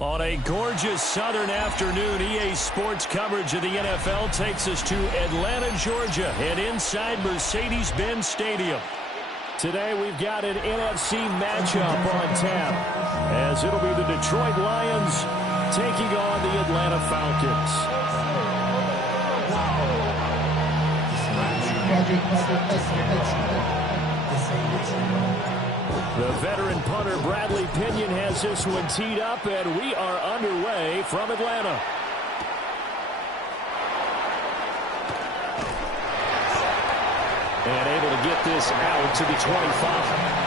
On a gorgeous southern afternoon, EA Sports coverage of the NFL takes us to Atlanta, Georgia, and inside Mercedes-Benz Stadium. Today we've got an NFC matchup on tap, as it'll be the Detroit Lions taking on the Atlanta Falcons. The veteran punter Bradley Pinion has this one teed up, and we are underway from Atlanta. And able to get this out to the 25.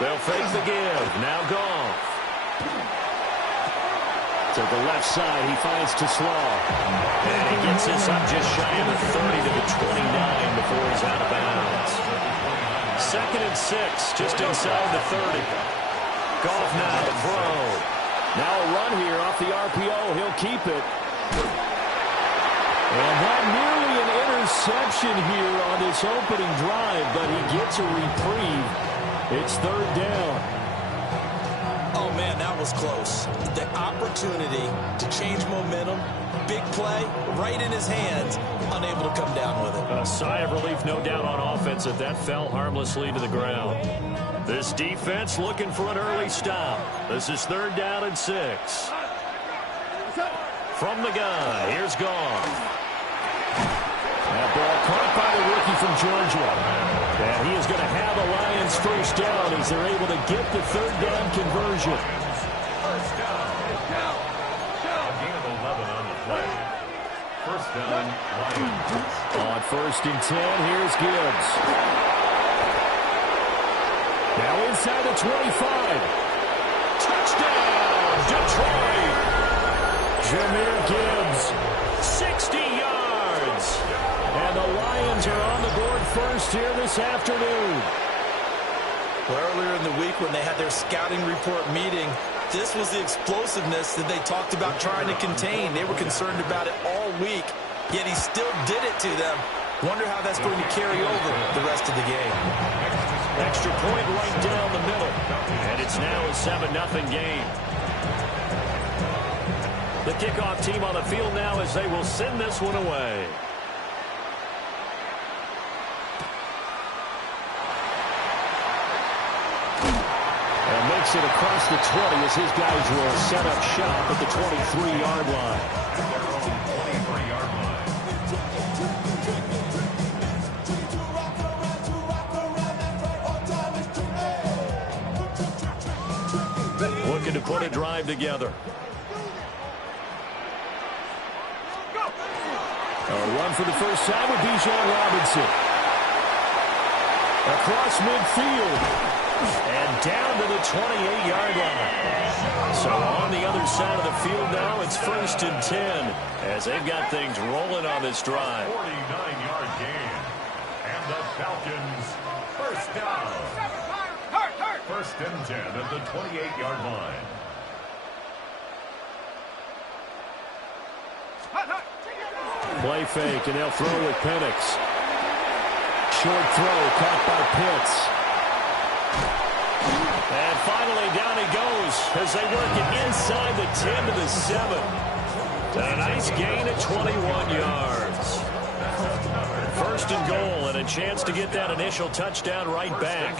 They'll fake the give. Now Goff. To the left side, he finds Slaw. And he gets this up just shy of the 30 to the 29 before he's out of bounds. 2nd and 6, just inside the 30. Goff now to throw. Now a run here off the RPO. He'll keep it. And not nearly an interception here on this opening drive, but he gets a reprieve. It's 3rd down. Oh, man, that was close. The opportunity to change momentum, big play, right in his hands, unable to come down with it. A sigh of relief, no doubt, on offense that fell harmlessly to the ground. This defense looking for an early stop. This is 3rd down and 6. From the gun, here's Goff. That ball caught by the rookie from Georgia. And he is going to have a Lions first down as they're able to get the 3rd down conversion. First down. A gain of 11 on the play. First down, Lions. On 1st and 10, here's Gibbs. Now inside the 25. Touchdown, Detroit. Jahmyr Gibbs, 60 yards. And the Lions are on the board first here this afternoon. Well, earlier in the week when they had their scouting report meeting, this was the explosiveness that they talked about trying to contain. They were concerned about it all week, yet he still did it to them. Wonder how that's going to carry over the rest of the game. Extra point right down the middle. And it's now a 7-0 game. The kickoff team on the field now as they will send this one away. And makes it across the 20 as his guys will set up shop at the 23-yard line. Their own 23-yard line. Looking to put a drive together. A run for the first time with Bijan Robinson. Across midfield. And down to the 28-yard line. So on the other side of the field now, it's 1st and 10 as they've got things rolling on this drive. 49-yard gain. And the Falcons, first down. 1st and 10 at the 28-yard line. Play fake, and they'll throw with Penix. Short throw, caught by Pitts. And finally, down he goes as they work it inside the 10 to the 7. A nice gain at 21 yards. 1st and goal, and a chance to get that initial touchdown right back.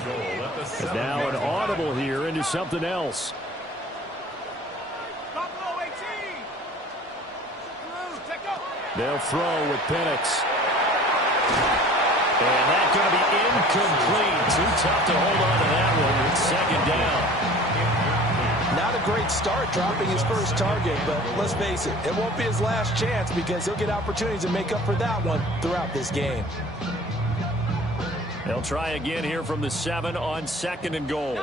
And now an audible here into something else. They'll throw with Penix. And that's going to be incomplete. Too tough to hold on to that one. It's 2nd down. Not a great start dropping his first target, but let's face it, it won't be his last chance because he'll get opportunities to make up for that one throughout this game. They'll try again here from the 7 on 2nd and goal.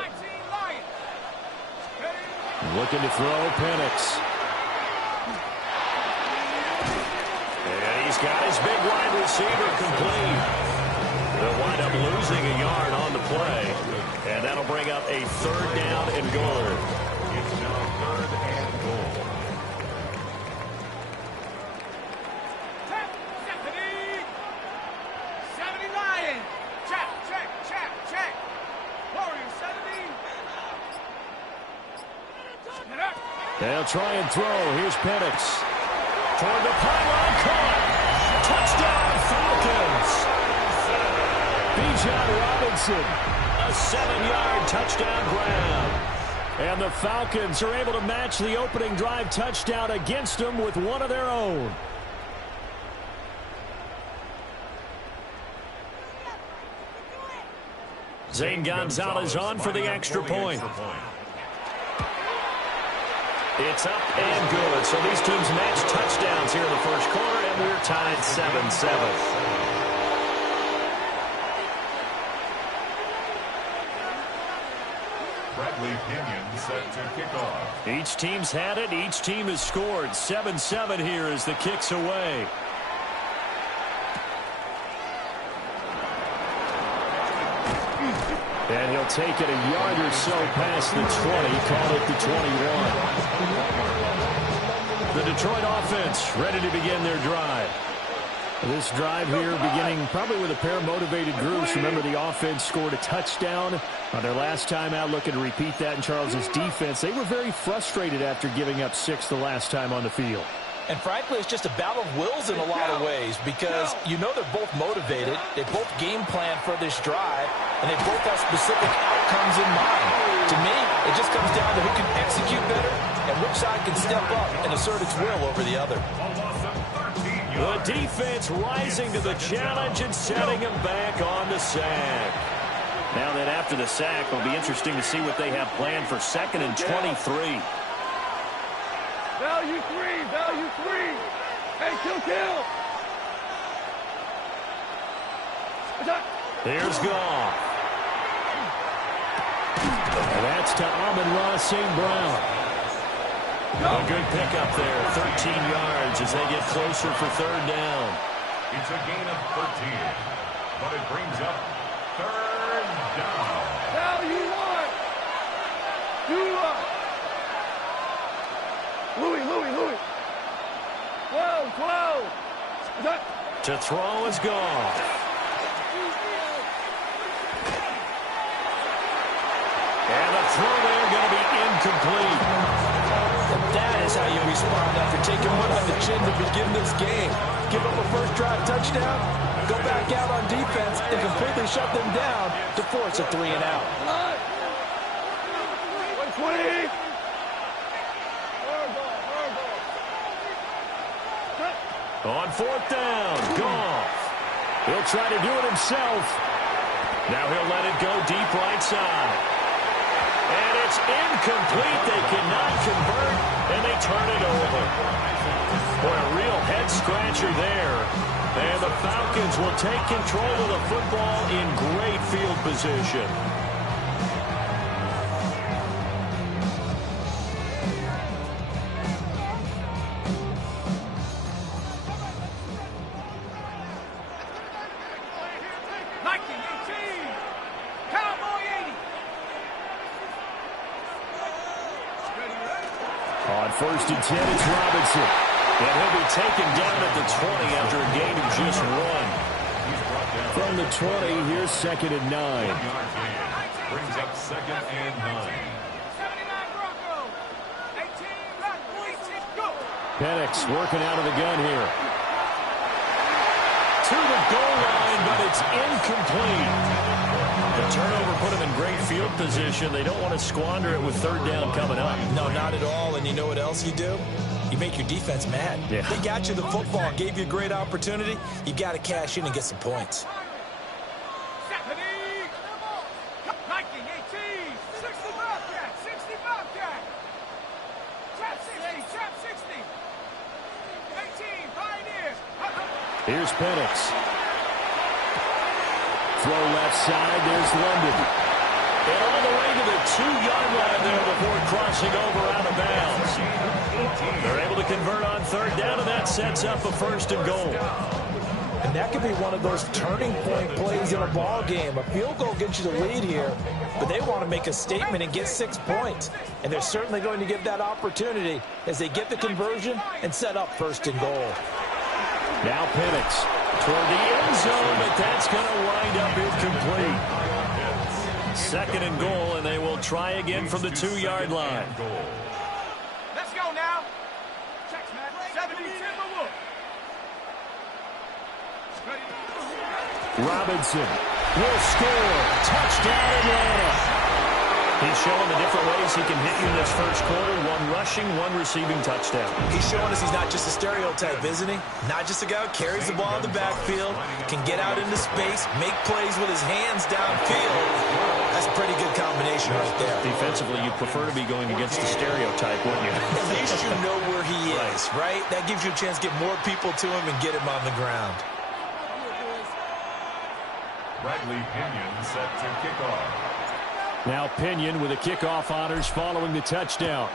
Looking to throw, Penix. And he's got his big wide receiver complete. They'll wind up losing a yard on the play. And that'll bring bring up a 3rd down and goal. It's now 3rd and goal. They'll try and throw. Here's Penix. Toward the pylon, caught. Touchdown, Falcons. Bijan Robinson, a 7-yard touchdown grab. And the Falcons are able to match the opening drive touchdown against them with one of their own. Zane Gonzalez on for the extra point. It's up and good. So these teams match touchdowns here in the first quarter, and we're tied 7-7. Bradley Pinion set to kick off. Each team's had it. Each team has scored. 7-7 here as the kick's away. And he'll take it a yard or so past the 20, call it the 21. The Detroit offense ready to begin their drive. This drive here beginning probably with a pair of motivated groups. Remember, the offense scored a touchdown on their last time out, looking to repeat that in Charles's defense. They were very frustrated after giving up 6 the last time on the field. And frankly, it's just a battle of wills in a lot of ways because you know they're both motivated. They both game plan for this drive, and they both have specific outcomes in mind. To me, it just comes down to who can execute better and which side can step up and assert its will over the other. The defense rising to the challenge and setting him back on the sack. Now that after the sack, it'll be interesting to see what they have planned for 2nd and 23. Value 3, value 3. Hey, kill. There's Goff. And that's to Amon-Ra St. Brown. A good pickup there, 13 yards as they get closer for 3rd down. It's a gain of 13, but it brings up 3rd down. Value 1. You up. Louis. 12. To throw is Goff. And the throw there going to be incomplete. That is how you respond after taking one on the chin to begin this game. Give up a first drive touchdown, go back out on defense, and completely shut them down to force a 3 and out. 120. On 4th down, Goff. He'll try to do it himself. Now he'll let it go deep right side. And it's incomplete. They cannot convert, and they turn it over. Boy, a real head-scratcher there. And the Falcons will take control of the football in great field position. On 1st and 10, it's Robinson. And he'll be taken down at the 20 after a gain of just 1. From the 20, here's 2nd and 9. 1 yard gain brings up 2nd and 9. Penix working out of the gun here. To the goal line, but it's incomplete. The turnover put them in great field position. They don't want to squander it with 3rd down coming up. No, not at all. And you know what else you do? You make your defense mad. Yeah. They got you the football, gave you a great opportunity. You got to cash in and get some points. Here's Penix. Throw left side. There's London. And all the way to the 2-yard line there before crossing over out of bounds. They're able to convert on 3rd down, and that sets up a 1st and goal. And that could be one of those turning point plays in a ball game. A field goal gets you the lead here, but they want to make a statement and get 6 points. And they're certainly going to give that opportunity as they get the conversion and set up 1st and goal. Now Penix toward the end zone, but that's going to wind up incomplete. 2nd and goal, and they will try again from the 2-yard line. Let's go now. Checks, man. 72. Robinson will score. Touchdown, Atlanta. He's showing the different ways he can hit you in this first quarter. 1 rushing, 1 receiving touchdown. He's showing us he's not just a stereotype, isn't he? Not just a guy who carries the ball in the backfield, can get out into space, make plays with his hands downfield. That's a pretty good combination right there. Defensively, you prefer to be going against the stereotype, wouldn't you? At least you know where he is, right? That gives you a chance to get more people to him and get him on the ground. Bradley Pinion set to kick off. Now Pinion with the kickoff honors following the touchdown.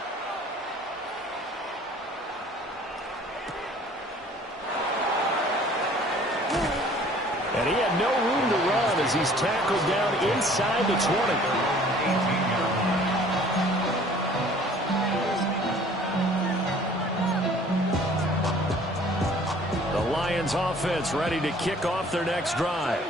And he had no room to run as he's tackled down inside the 20. The Lions offense ready to kick off their next drive.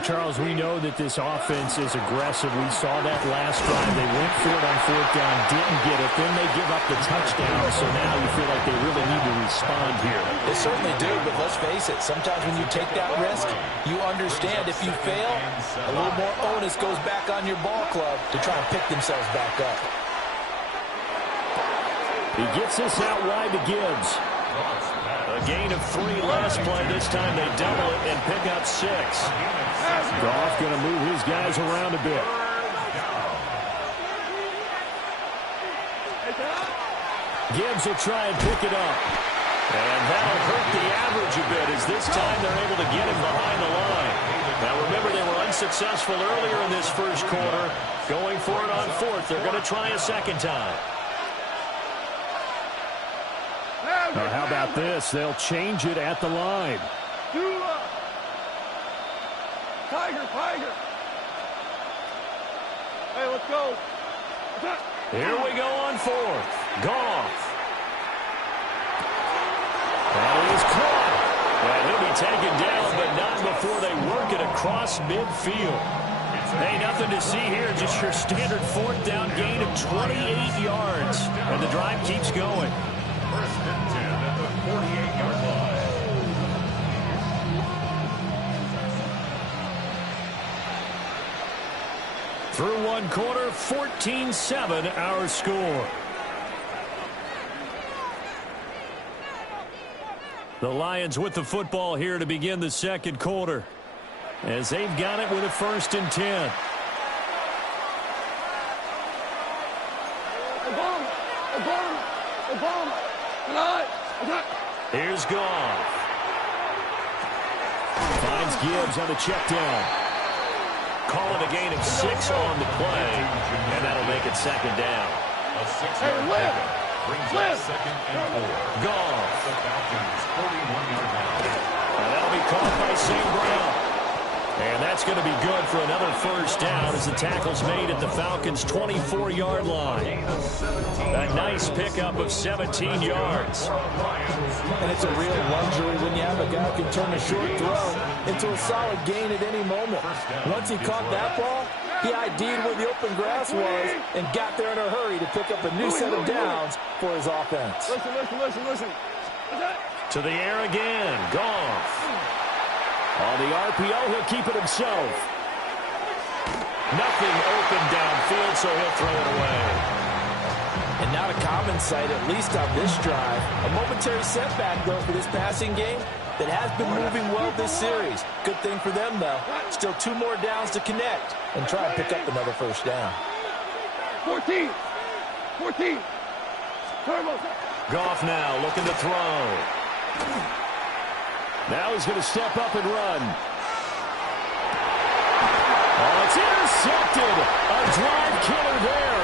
Charles, we know that this offense is aggressive. We saw that last drive. They went for it on 4th down, didn't get it. Then they give up the touchdown. So now you feel like they really need to respond here. They certainly do, but let's face it. Sometimes when you take that risk, you understand if you fail, a little more onus goes back on your ball club to try and pick themselves back up. He gets this out wide to Gibbs. A gain of 3 last play. This time they double it and pick up 6. Goff going to move his guys around a bit. Gibbs will try and pick it up. And that'll hurt the average a bit as this time they're able to get him behind the line. Now remember, they were unsuccessful earlier in this first quarter. Going for it on 4th. They're going to try a 2nd time. Now, how about this? They'll change it at the line. Tiger. Hey, let's go. Here we go on 4th. Goff. And he's caught. And he'll be taken down, but not before they work it across midfield. Hey, nothing to see here. Just your standard 4th down gain of 28 yards. And the drive keeps going. 1st and 10 at the 48-yard line. Through 1 quarter, 14-7 our score. The Lions with the football here to begin the 2nd quarter, as they've got it with a 1st and 10. Here's Goff. Finds Gibbs on the check down. Calling a gain of 6 on the play, and that'll make it 2nd down. A 6-yard pickup brings up 2nd and 4. Goff. The Falcons 41-yard line. And that'll be caught by St. Brown. And that's going to be good for another 1st down as the tackle's made at the Falcons' 24-yard line. A nice pickup of 17 yards. And it's a real luxury when you have a guy who can turn a short throw into a solid gain at any moment. Once he caught that ball, he ID'd where the open grass was and got there in a hurry to pick up a new set of downs for his offense. Listen. To the air again. Goff. On the RPO, he'll keep it himself. Nothing open downfield, so he'll throw it away. And not a common sight, at least on this drive. A momentary setback, though, for this passing game that has been moving well this series. Good thing for them, though. Still 2 more downs to connect and try and pick up another 1st down. 14. Goff now looking to throw. Now he's going to step up and run. Oh, it's intercepted. A drive killer there.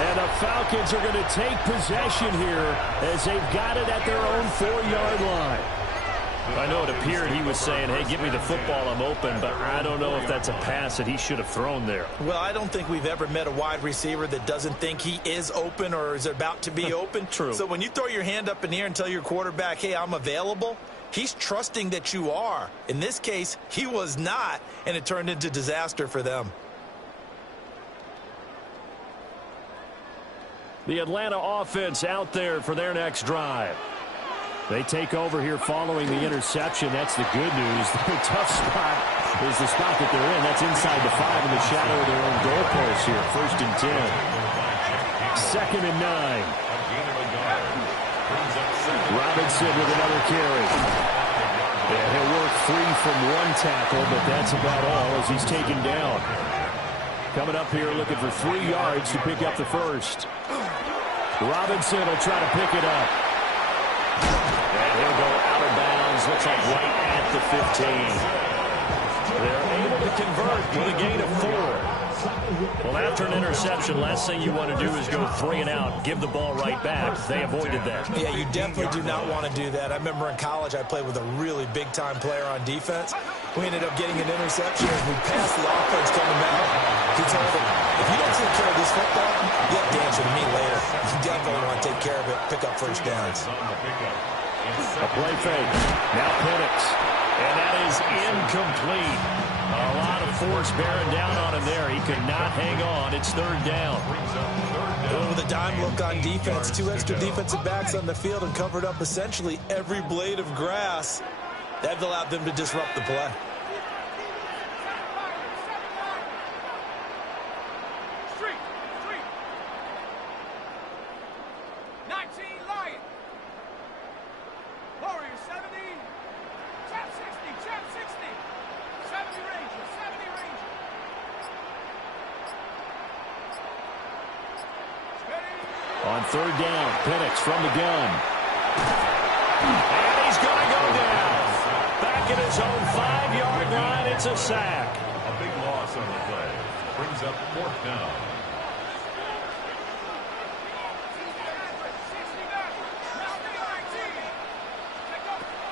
And the Falcons are going to take possession here as they've got it at their own 4-yard line. I know it appeared he was saying, hey, give me the football, I'm open, but I don't know if that's a pass that he should have thrown there. Well, I don't think we've ever met a wide receiver that doesn't think he is open or is about to be open. True. So when you throw your hand up in the air and tell your quarterback, hey, I'm available, he's trusting that you are. In this case, he was not, and it turned into disaster for them. The Atlanta offense out there for their next drive. They take over here following the interception. That's the good news. Their tough spot is the spot that they're in. That's inside the 5 in the shadow of their own goalpost here. 1st and 10. 2nd and 9. Robinson with another carry. Yeah, he'll work free from one tackle, but that's about all as he's taken down. Coming up here looking for 3 yards to pick up the first. Robinson will try to pick it up. And he'll go out of bounds. Looks like right at the 15. They're able to convert with a gain of 4. Well, after an interception, last thing you want to do is go 3 and out, give the ball right back. They avoided that. Yeah, you definitely do not want to do that. I remember in college I played with a really big-time player on defense. We ended up getting an interception as we passed the offense coming out. He told him, if you don't take care of this football, you have to answer to me later. You definitely want to take care of it, pick up first downs. A play fake. Now Penix. And that is incomplete. A lot of force bearing down on him there. He could not hang on. It's 3rd down. With a dime look on defense, 2 extra defensive backs on the field and covered up essentially every blade of grass. That allowed them to disrupt the play. On 3rd down, Penix from the gun. And he's going to go down. Back at his own 5-yard line, it's a sack. A big loss on the play. Brings up 4th down.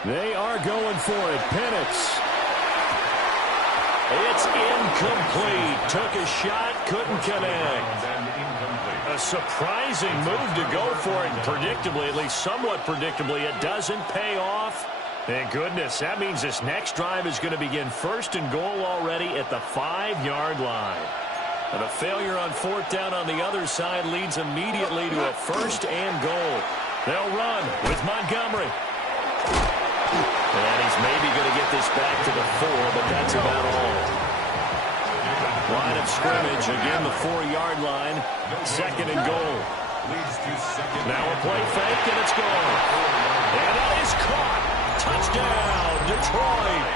They are going for it. Penix. It's incomplete. Took a shot, couldn't connect. A surprising move to go for it, and predictably, at least somewhat predictably, it doesn't pay off. Thank goodness. That means this next drive is going to begin 1st and goal already at the 5-yard line. And a failure on 4th down on the other side leads immediately to a 1st and goal. They'll run with Montgomery. And he's maybe going to get this back to the 4, but that's about all. Line of scrimmage, again the 4-yard line. 2nd and goal. Now a play fake, and it's gone. And that is caught. Touchdown, Detroit.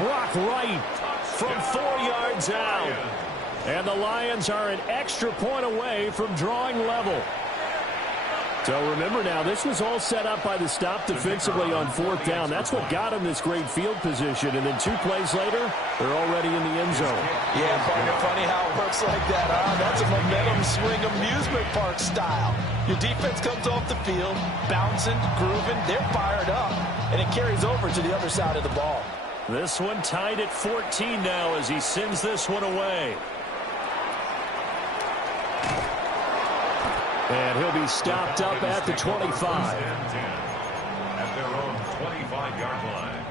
Brock Wright from 4 yards out. And the Lions are an extra point away from drawing level. So remember now, this was all set up by the stop defensively on 4th down. That's what got him this great field position. And then 2 plays later, they're already in the end zone. Yeah, partner, funny how it works like that, huh? That's a momentum swing amusement park style. Your defense comes off the field, bouncing, grooving, they're fired up, and it carries over to the other side of the ball. This one tied at 14 now as he sends this one away. And he'll be stopped up at the 25. At their own 25-yard line.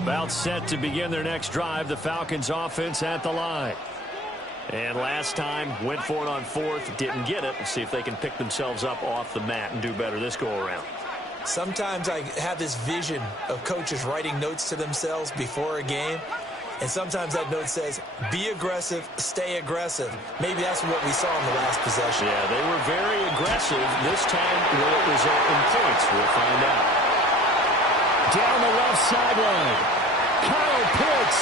About set to begin their next drive, the Falcons offense at the line. And last time, went for it on 4th, didn't get it. Let's see if they can pick themselves up off the mat and do better this go-around. Sometimes I have this vision of coaches writing notes to themselves before a game, and sometimes that note says, be aggressive, stay aggressive. Maybe that's what we saw in the last possession. Yeah, they were very aggressive. This time, will it result in points? We'll find out. Down the left sideline, Kyle Pitts,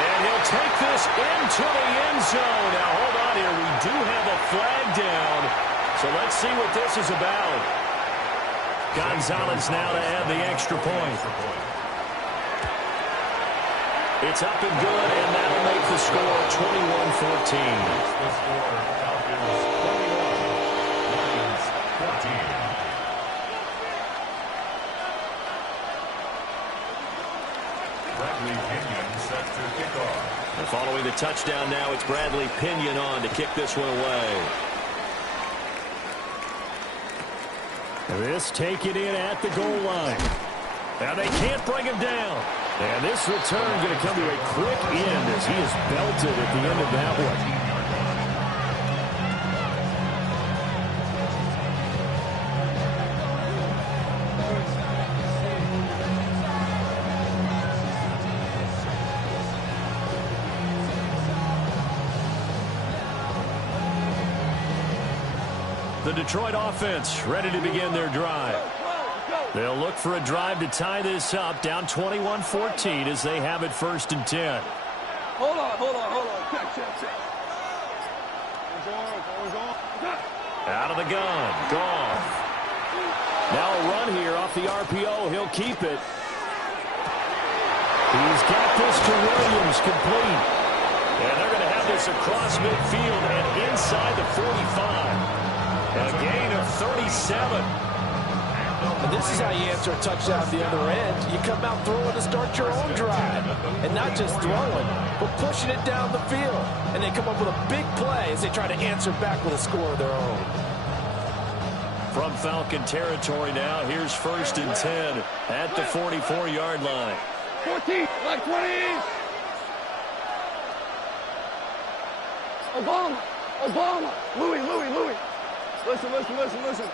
and he'll take this into the end zone. Now, hold on here. We do have a flag down, so let's see what this is about. Gonzalez now to add the extra point. It's up and good, and that'll make make the score 21-14. The score, Falcons 21, Lions 14. Bradley Pinion set to kick off. And following the touchdown now, it's Bradley Pinion on to kick this one away. This taken in at the goal line. Now they can't bring him down. And this return going to come to a quick end as he is belted at the end of that one. The Detroit offense ready to begin their drive. They'll look for a drive to tie this up, down 21-14 as they have it 1st and 10. Hold on. Check. Out of the gun, Goff. Now a run here off the RPO. He'll keep it. He's got this to Williams, complete. And they're going to have this across midfield and inside the 45. A gain of 37. And this is how you answer a touchdown at the other end. You come out throwing to start your own drive. And not just throwing, but pushing it down the field. And they come up with a big play as they try to answer back with a score of their own. From Falcon territory now, here's 1st and 10 at the 44-yard line. 14, like 20. Obama. Louis. Listen.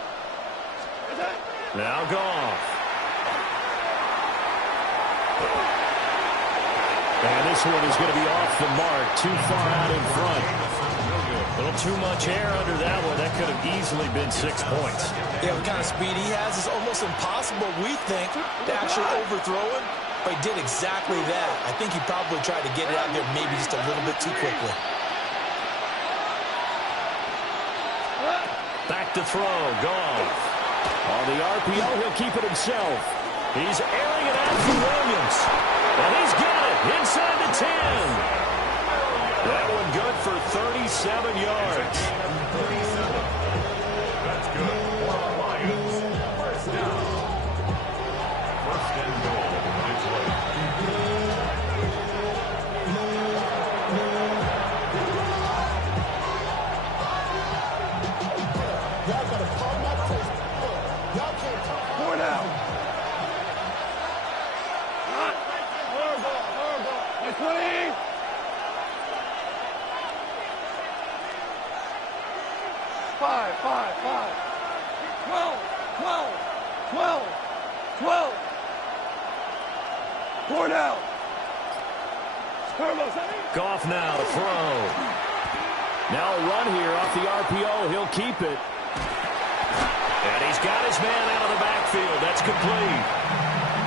Now Goff. And this one is going to be off the mark, too far out in front. A little too much air under that one. That could have easily been 6 points. Yeah, what kind of speed he has is almost impossible, we think, to actually overthrow him. But he did exactly that. I think he probably tried to get it out there maybe just a little bit too quickly. Back to throw, Goff. On the RPO, he'll keep it himself. He's airing it out for Williams. And he's got it inside the 10. That one good for 37 yards. 37. That's good for the Lions. 1st down. 1st and goal, Detroit. Goff now to throw. Now a run here off the RPO. He'll keep it. And he's got his man out of the backfield. That's complete.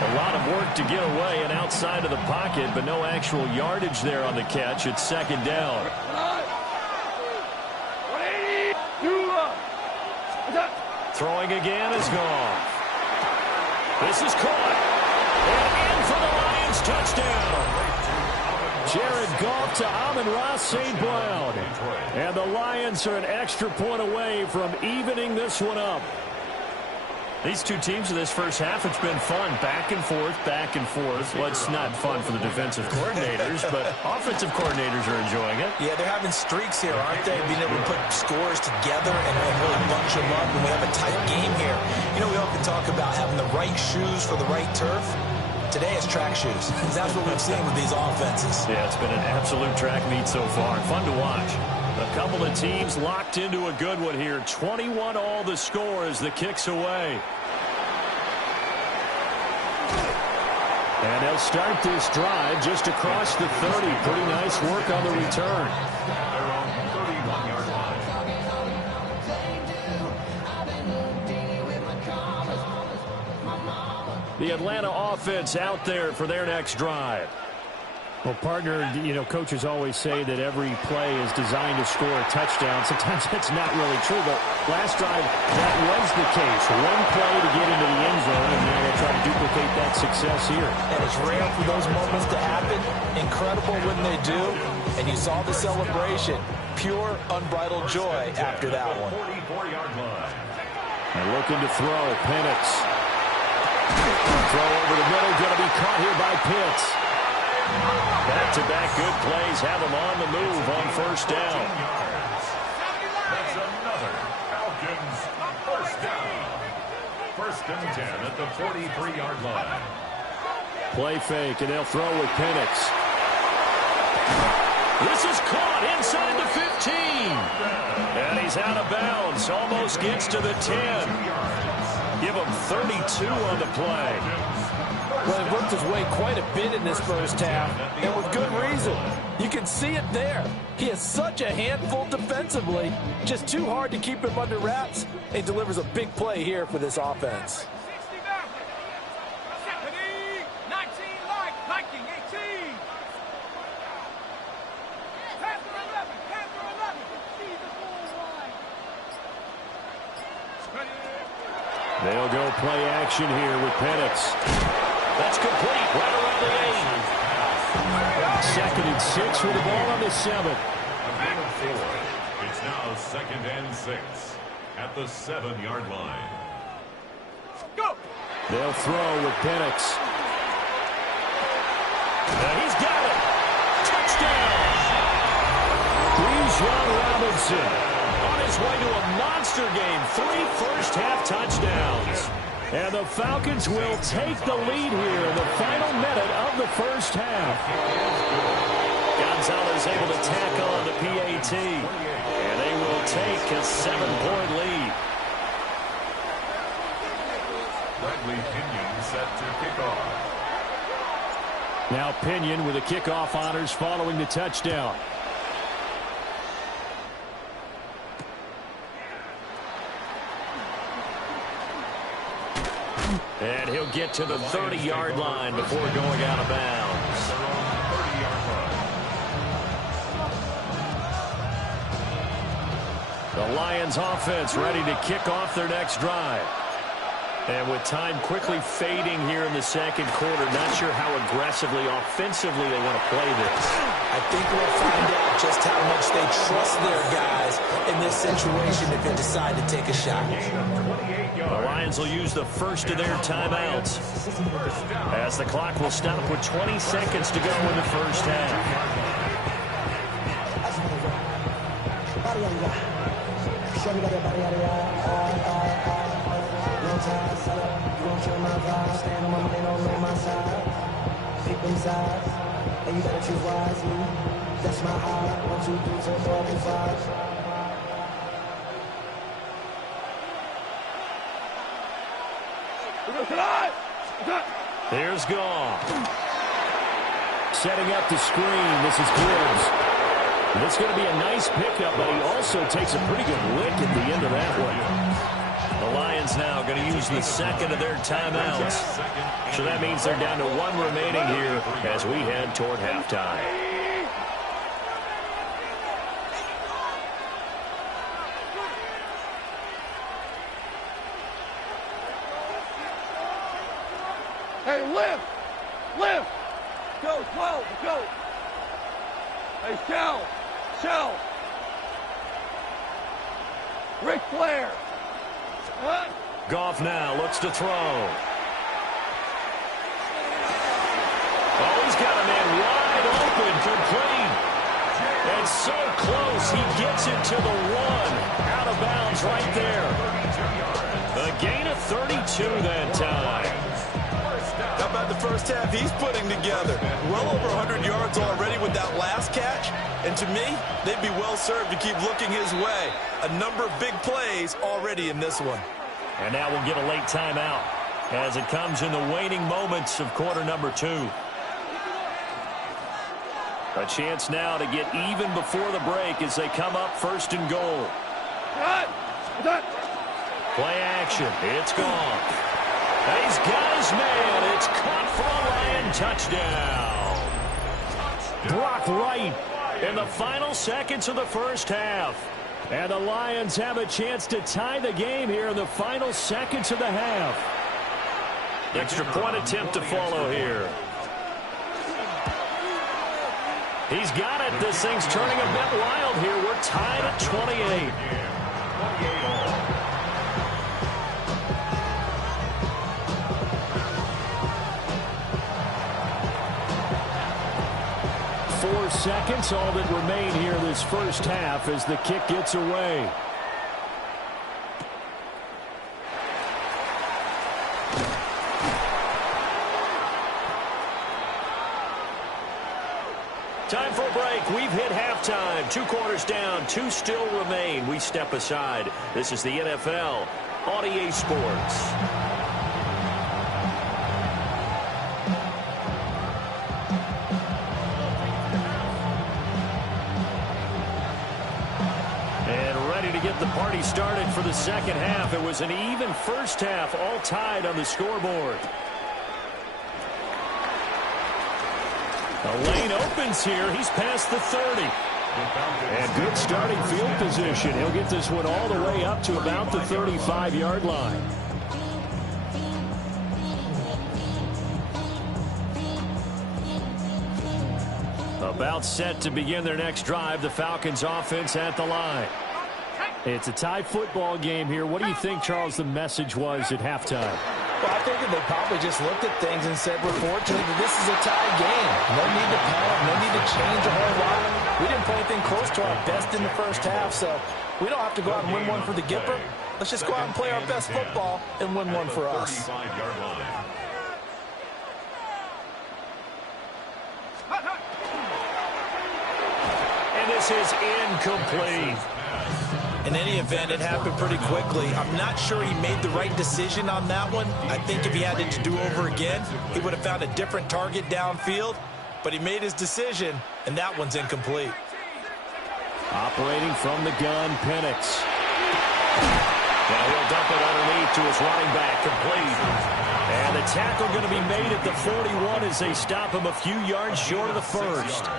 A lot of work to get away and outside of the pocket, but no actual yardage there on the catch. It's 2nd down. Throwing again is Goff. This is caught. And in for the Lions touchdown. Jared Goff to Amon-Ra St. Brown. And the Lions are an extra point away from evening this one up. These two teams in this first half, it's been fun. Back and forth. Well, it's not fun for the defensive coordinators, but offensive coordinators are enjoying it. Yeah, they're having streaks here, aren't they? Being able to put scores together and really bunch them up when we have a tight game here. You know, we often talk about having the right shoes for the right turf. Today is track shoes. That's what we've seen with these offenses. Yeah, it's been an absolute track meet so far. Fun to watch. A couple of teams locked into a good one here. 21 all the score as the kick's away. And they'll start this drive just across the 30. Pretty nice work on the return. They're on the 31-yard line. The Atlanta offense out there for their next drive. Well, partner, you know, coaches always say that every play is designed to score a touchdown. Sometimes that's not really true, but last drive, that was the case. One play to get into the end zone, and now they'll try to duplicate that success here. And it's rare for those moments to happen. Incredible when they do. And you saw the celebration. Pure, unbridled joy after that one. 44-yard line. And looking to throw, Penix. Throw over the middle, going to be caught here by Pitts. Back-to-back good plays have them on the move on first down. That's another Falcons first down. First and 10 at the 43-yard line. Play fake, and they'll throw with Penix. This is caught inside the 15. And he's out of bounds. Almost gets to the 10. Give him 32 on the play. Well, he worked his way quite a bit in this first half, and with good reason. You can see it there. He is such a handful defensively. Just too hard to keep him under wraps. He delivers a big play here for this offense. They'll go play action here with Penix. That's complete right around the 8. Second and 6 with the ball on the 7. It's now second and 6 at the 7-yard line. Go! They'll throw with Penix. And he's got it. Touchdown. Bijan Robinson on his way to a monster game. 3 first-half touchdowns. And the Falcons will take the lead here in the final minute of the first half. Gonzalez able to tack on the PAT. And they will take a 7-point lead. Bradley Pinion set to kick off. Now Pinion with the kickoff honors following the touchdown. And he'll get to the 30-yard line before going out of bounds. The Lions offense ready to kick off their next drive. And with time quickly fading here in the second quarter, not sure how aggressively, offensively they want to play this. I think we'll find out just how much they trust their guys in this situation if they decide to take a shot. The Lions will use the first of their timeouts as the clock will stop with 20 seconds to go in the first half. Here's Goff. Setting up the screen. This is Gibbs. And it's going to be a nice pickup, but he also takes a pretty good lick at the end of that one. The Lions now going to use the second of their timeouts. So that means they're down to 1 remaining here as we head toward halftime. Hey, lift! Lift! Go, 12, go! Hey, Shell! Shell! Ric Flair! What? Goff now looks to throw. Oh, he's got a man wide open, complete. And so close, he gets it to the 1. Out of bounds right there. A gain of 32 that time. How about the first half he's putting together? Well over 100 yards already with that last catch. And to me, they'd be well served to keep looking his way. A number of big plays already in this one. And now we'll get a late timeout as it comes in the waning moments of quarter number 2. A chance now to get even before the break as they come up first and goal. Play action. It's gone. He's got his man. It's caught for a Lion touchdown. blocked right in the final seconds of the first half. And the Lions have a chance to tie the game here in the final seconds of the half. Extra point attempt to follow here. He's got it. This thing's turning a bit wild here. We're tied at 28. 4 seconds, all that remain here this first half as the kick gets away. Time for a break. We've hit halftime. 2 quarters down, 2 still remain. We step aside. This is the NFL on EA Sports. Get the party started for the second half. It was an even first half, all tied on the scoreboard. The lane opens here. He's past the 30. And good starting field position. He'll get this one all the way up to about the 35-yard line. About set to begin their next drive. The Falcons offense at the line. It's a tie football game here. What do you think, Charles, the message was at halftime? Well, I think that they probably just looked at things and said, we're fortunate that this is a tie game. No need to panic, no need to change a whole lot. We didn't play anything close to our best in the first half, so we don't have to go out and win one for the Gipper. Let's just go out and play our best football and win one for us. And this is incomplete. In any event, it happened pretty quickly. I'm not sure he made the right decision on that one. I think if he had it to do over again, he would have found a different target downfield. But he made his decision, and that one's incomplete. Operating from the gun, Penix. Now he'll dump it underneath to his running back, complete. And the tackle going to be made at the 41 as they stop him a few yards short of the first.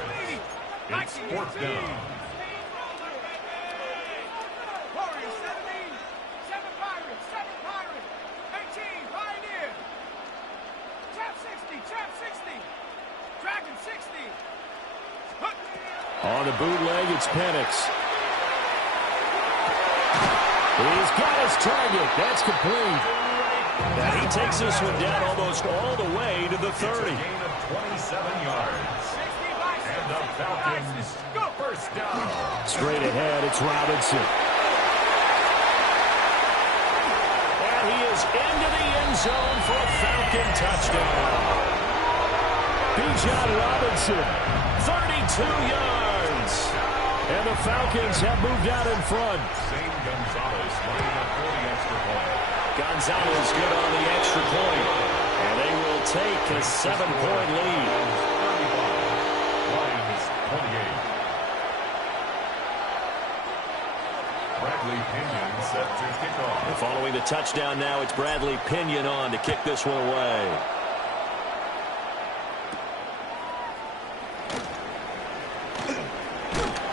It's 4th down. On the bootleg, it's Penix. He's got his target. That's complete. Now he takes this one down almost all the way to the 30. It's a gain of 27 yards. And the Falcons, first down. Straight ahead, it's Robinson. And he is into the end zone for a Falcon touchdown. Bijan Robinson, 32 yards. And the Falcons have moved out in front. Same Gonzalez lining up for the extra point. Gonzalez good on the extra point. And they will take a 7-point lead. 35. Lions 28. Bradley Pinion set to kick off. And following the touchdown now, it's Bradley Pinion on to kick this one away.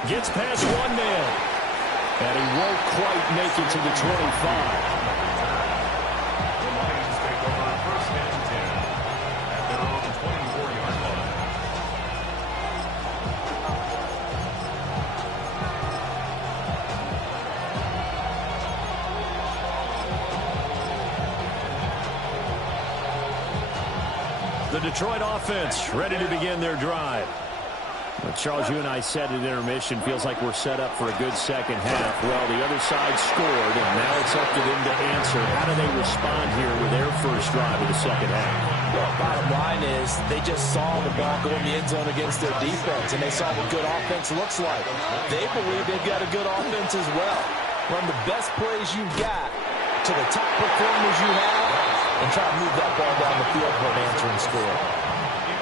Gets past one man. And he won't quite make it to the 25. The Lions take over 1st and 10 at their own 24-yard line. The Detroit offense ready to begin their drive. Well, Charles, you and I said at intermission, feels like we're set up for a good second half. Well, the other side scored, and now it's up to them to answer. How do they respond here with their first drive of the second half? Well, bottom line is they just saw the ball go in the end zone against their defense, and they saw what good offense looks like. They believe they've got a good offense as well. Run the best plays you've got to the top performers you have, and try to move that ball down the field for an answering score.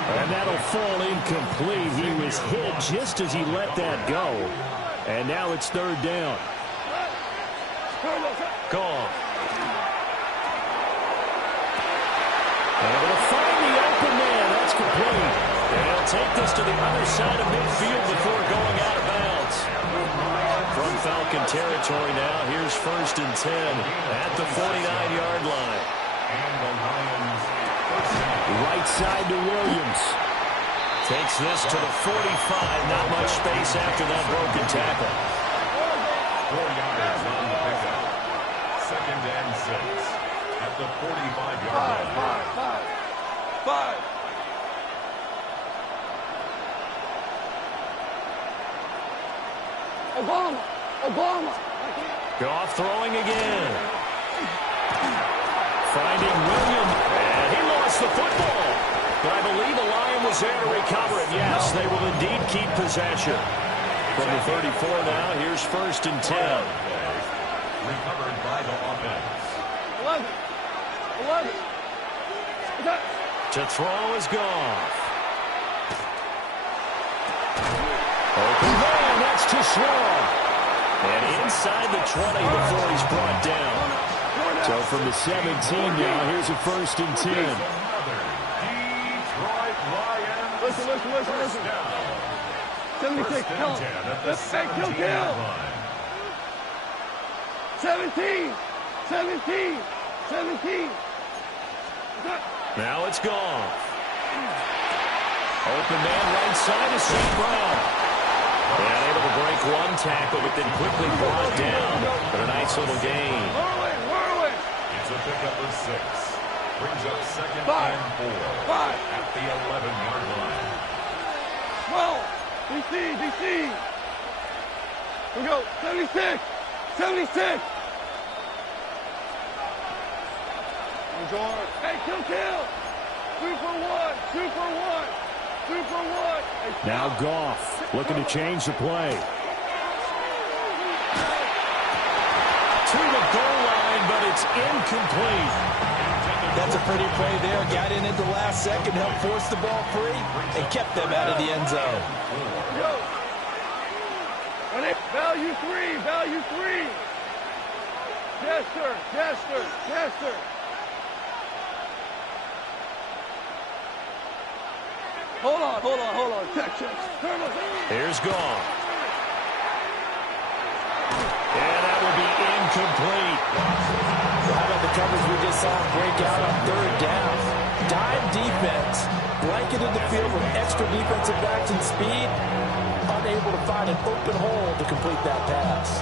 And that'll fall incomplete. He was hit just as he let that go. And now it's 3rd down. Goff. Able to find the open man. That's complete. And he'll take this to the other side of midfield before going out of bounds. From Falcon territory now, here's 1st and 10 at the 49-yard line. And the Lions Right side to Williams. Takes this to the 45. Not much space after that broken tackle. 4 yards on the pickup. 2nd and 6 at the 45-yard line. Five. Obama. Goff throwing again. Finding Williams. And he lost the football. But I believe the Lion was there to recover it. Yes, they will indeed keep possession. From the 34 now, here's 1st and 10. Recovered by the offense. 11. To throw is Goff. Open man, that's too small. And inside the 20 before he's brought down. So from the 17 now, here's a 1st and 10. Detroit Lions. Listen. 76, kill him. Let's kill. 17. Now it's Goff. Open man right side is St. Brown. And able to break one tackle, but then quickly brought down for a nice little gain. Whirling. It's a pickup of 6. Brings up 2nd Five. and 4 Five. at the 11-yard line. 12. DC. We go. 76. Hey, kill. Super one. Hey, Now Goff looking to change the play. To the goal line, but it's incomplete. That's a pretty play there. Got in at the last second, helped force the ball free, and kept them out of the end zone. Go. Value three. Jester. Hold on. Check. Here's Goff. And that will be incomplete. Right on the coverage we just saw him break out on 3rd down. Dime defense, blanketed the field with extra defensive backs and speed, unable to find an open hole to complete that pass.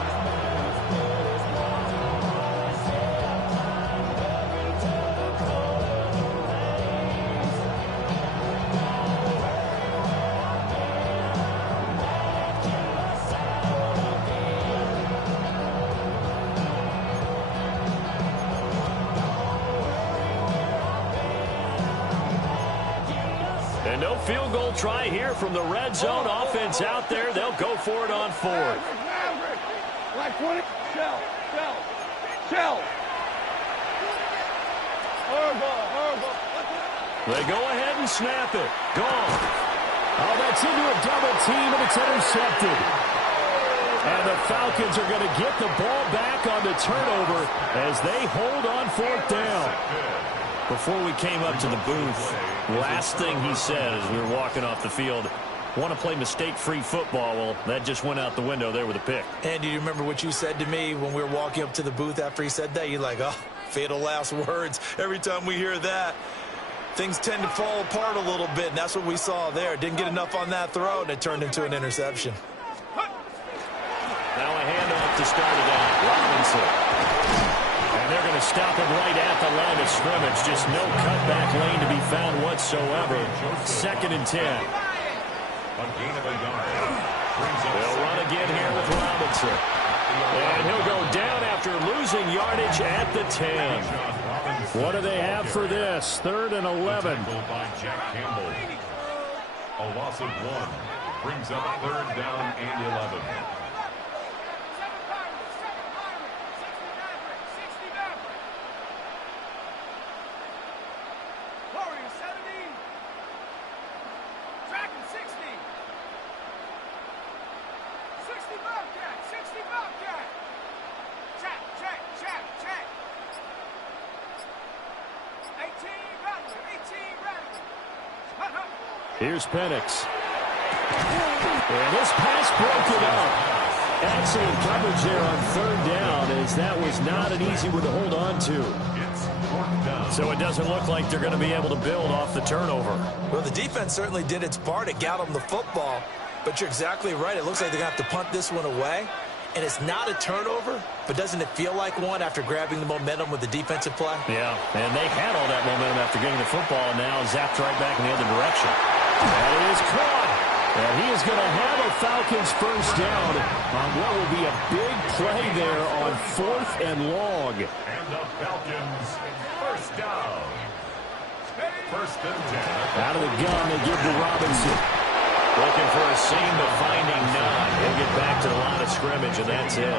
And no field goal try here from the red zone. Offense out there. They'll go for it on 4th. Like 20. Shell. Horrible. They go ahead and snap it. Gone. Oh, that's into a double team, and it's intercepted. And the Falcons are going to get the ball back on the turnover as they hold on 4th down. Before we came up to the booth, last thing he said as we were walking off the field, want to play mistake-free football. Well, that just went out the window there with a pick. And do you remember what you said to me when we were walking up to the booth after he said that? You're like, oh, fatal last words. Every time we hear that, things tend to fall apart a little bit, and that's what we saw there. Didn't get enough on that throw, and it turned into an interception. Now a handoff to start it out. Robinson. And they're going to stop him right at the line of scrimmage. Just no cutback lane to be found whatsoever. 2nd and 10. A gain of a yard. They'll run again here with Robinson. And he'll go down after losing yardage at the 10. What do they have for this? 3rd and 11. By Jack Campbell. A loss of 1 brings up 3rd down and 11. Here's Penix. And this pass broken up. Excellent coverage there on third down, as that was not an easy one to hold on to. So it doesn't look like they're going to be able to build off the turnover. Well, the defense certainly did its part to get them the football, but you're exactly right. It looks like they're going to have to punt this one away. And it's not a turnover, but doesn't it feel like one after grabbing the momentum with the defensive play? Yeah, and they had all that momentum after getting the football, and now zapped right back in the other direction. That is caught. And he is going to have a Falcons first down on what will be a big play there on 4th and long. And the Falcons first down. First and 10. Out of the gun, they give to Robinson. Looking for a seam, but finding none. He'll get back to the line of scrimmage, and that's it.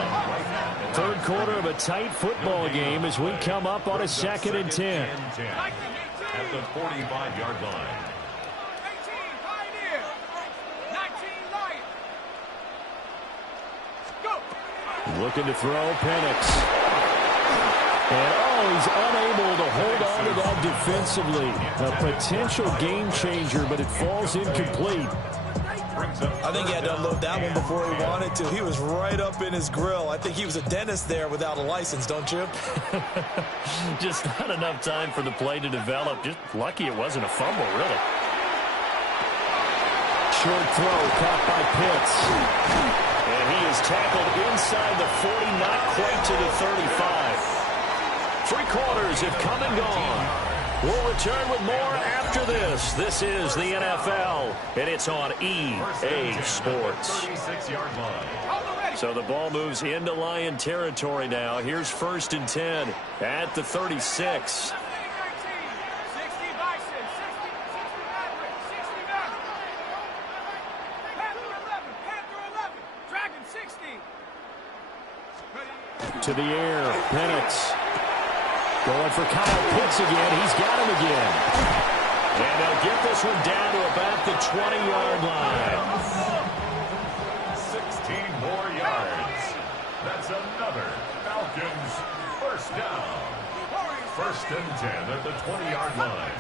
Third quarter of a tight football game as we come up on a 2nd and 10. At the 45-yard line. Looking to throw, Penix. And, he's unable to hold on to that defensively. A potential game changer, but it falls incomplete. I think he had to unload that one before he wanted to. He was right up in his grill. I think he was a dentist there without a license, don't you? Just not enough time for the play to develop. Just lucky it wasn't a fumble, really. Short throw caught by Pitts. And he is tackled inside the 40, not quite to the 35. 3 quarters have come and gone. We'll return with more after this. This is the NFL, and it's on EA Sports. So the ball moves into Lion territory now. Here's 1st and 10 at the 36. To the air, Penix. Going for Kyle Pitts again. He's got him again. And they'll get this one down to about the 20-yard line. 16 more yards. That's another Falcons first down. 1st and 10 at the 20-yard line.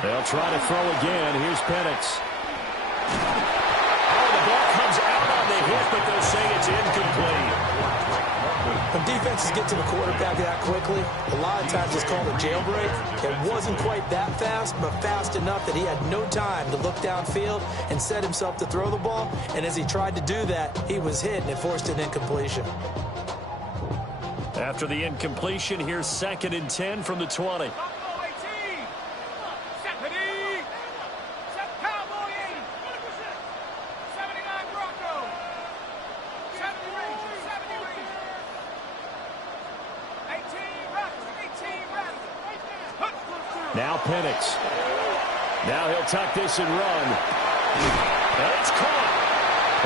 They'll try to throw again. Here's Penix. The ball comes out on the hit, but they'll say it's incomplete. When defenses get to the quarterback that quickly, a lot of times it's called a jailbreak. It wasn't quite that fast, but fast enough that he had no time to look downfield and set himself to throw the ball. And as he tried to do that, he was hit, and it forced an incompletion. After the incompletion, here's 2nd and 10 from the 20. Now Penix. Now he'll tuck this and run. And it's caught.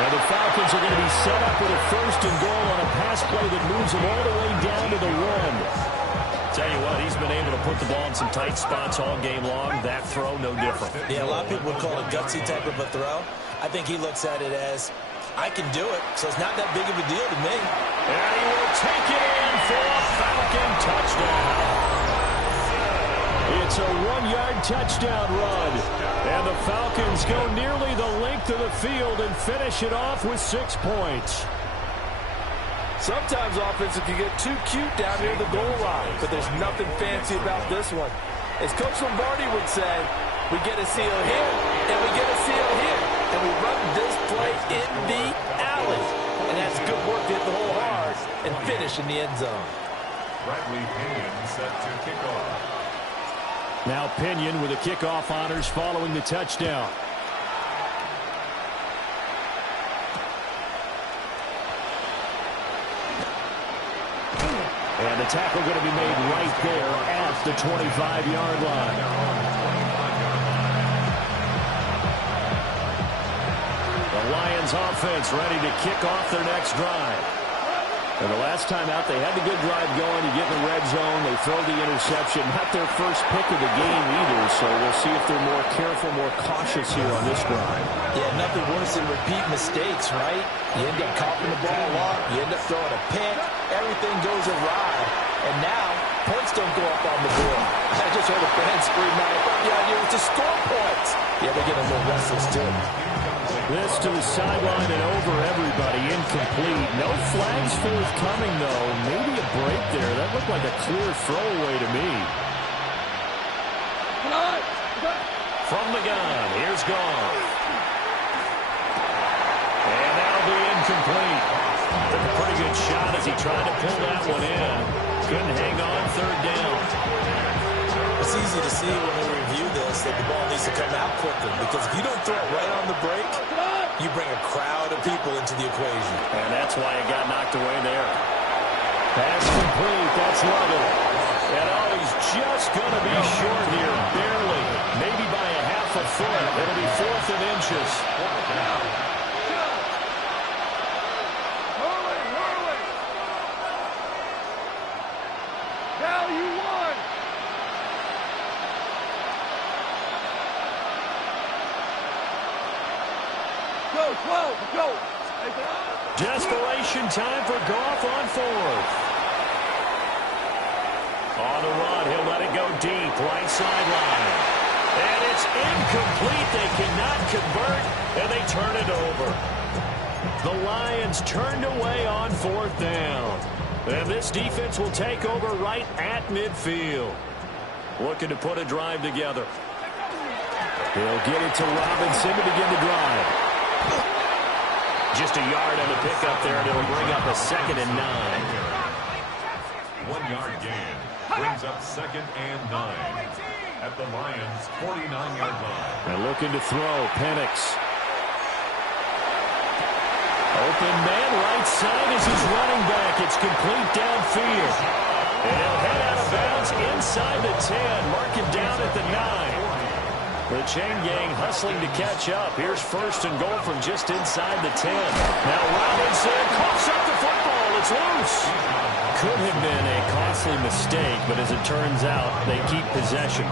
And the Falcons are going to be set up with a 1st and goal on a pass play that moves them all the way down to the 1. Tell you what, he's been able to put the ball in some tight spots all game long. That throw, no different. Yeah, a lot of people would call it gutsy type of a throw. I think he looks at it as, I can do it, so it's not that big of a deal to me. And he will take it in for a Falcon touchdown. It's a 1-yard touchdown run. And the Falcons go nearly the length of the field and finish it off with 6 points. Sometimes offenses can get too cute down near the goal line, but there's nothing fancy about this one. As Coach Lombardi would say, we get a seal here, and we get a seal here, and we run this play in the alley. And that's good work to hit the hole hard and finish in the end zone. Bradley Pinion set to kick off. Now Pinion with the kickoff honors following the touchdown. And the tackle going to be made right there at the 25-yard line. The Lions offense ready to kick off their next drive. And the last time out, they had the good drive going. You get in the red zone, they throw the interception. Not their first pick of the game either, so we'll see if they're more careful, more cautious here on this drive. Yeah, nothing worse than repeat mistakes, right? You end up coughing the ball off, you end up throwing a pick, everything goes awry. And now, points don't go up on the board. I just heard a fan scream out. I thought the idea was to score points. Yeah, they're getting a little restless, too. This to the sideline and over everybody. Incomplete. No flags forthcoming, though. Maybe a break there. That looked like a clear throwaway to me. From the gun, here's Goff. And that'll be incomplete. Took a pretty good shot as he tried to pull that one in. Couldn't hang on third down. It's easy to see when we review this that the ball needs to come out quicker, because if you don't throw it right on the break, you bring a crowd of people into the equation. And that's why it got knocked away there. Pass complete. That's level. And oh, he's just going to be short here, barely. Maybe by a half a foot. It'll be 4th and inches. Go. Desperation time for Goff on 4th. On the run, he'll let it go deep, right sideline. And it's incomplete. They cannot convert, and they turn it over. The Lions turned away on 4th down. And this defense will take over right at midfield. Looking to put a drive together. He'll get it to Robinson to begin the drive. Just a yard on the pickup there, and it'll bring up a 2nd and 9. 1 yard gain brings up 2nd and 9 at the Lions' 49-yard line. They're looking to throw. Penix. Open man, right side is his running back. It's complete downfield. And he'll head out of bounds inside the 10. Mark him down at the 9. The chain gang hustling to catch up. Here's 1st and goal from just inside the 10. Now Robinson coughs up the football. It's loose. Could have been a costly mistake, but as it turns out, they keep possession.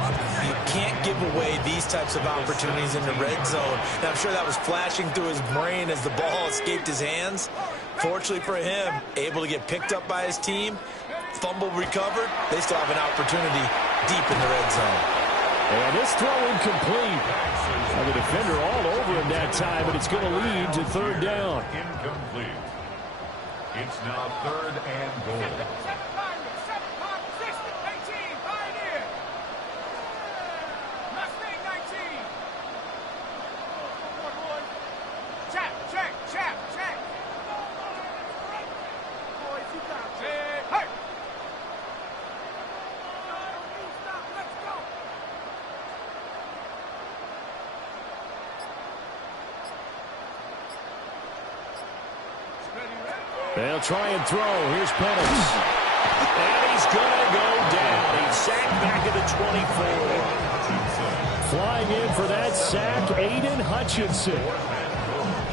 You can't give away these types of opportunities in the red zone. And I'm sure that was flashing through his brain as the ball escaped his hands. Fortunately for him, able to get picked up by his team, fumble recovered. They still have an opportunity deep in the red zone. And this throw incomplete. The defender all over him that time, but it's going to lead to 3rd down. Incomplete. It's now 3rd and goal. They'll try and throw. Here's Penix. And he's going to go down. He's sacked back at the 24. Flying in for that sack, Aiden Hutchinson.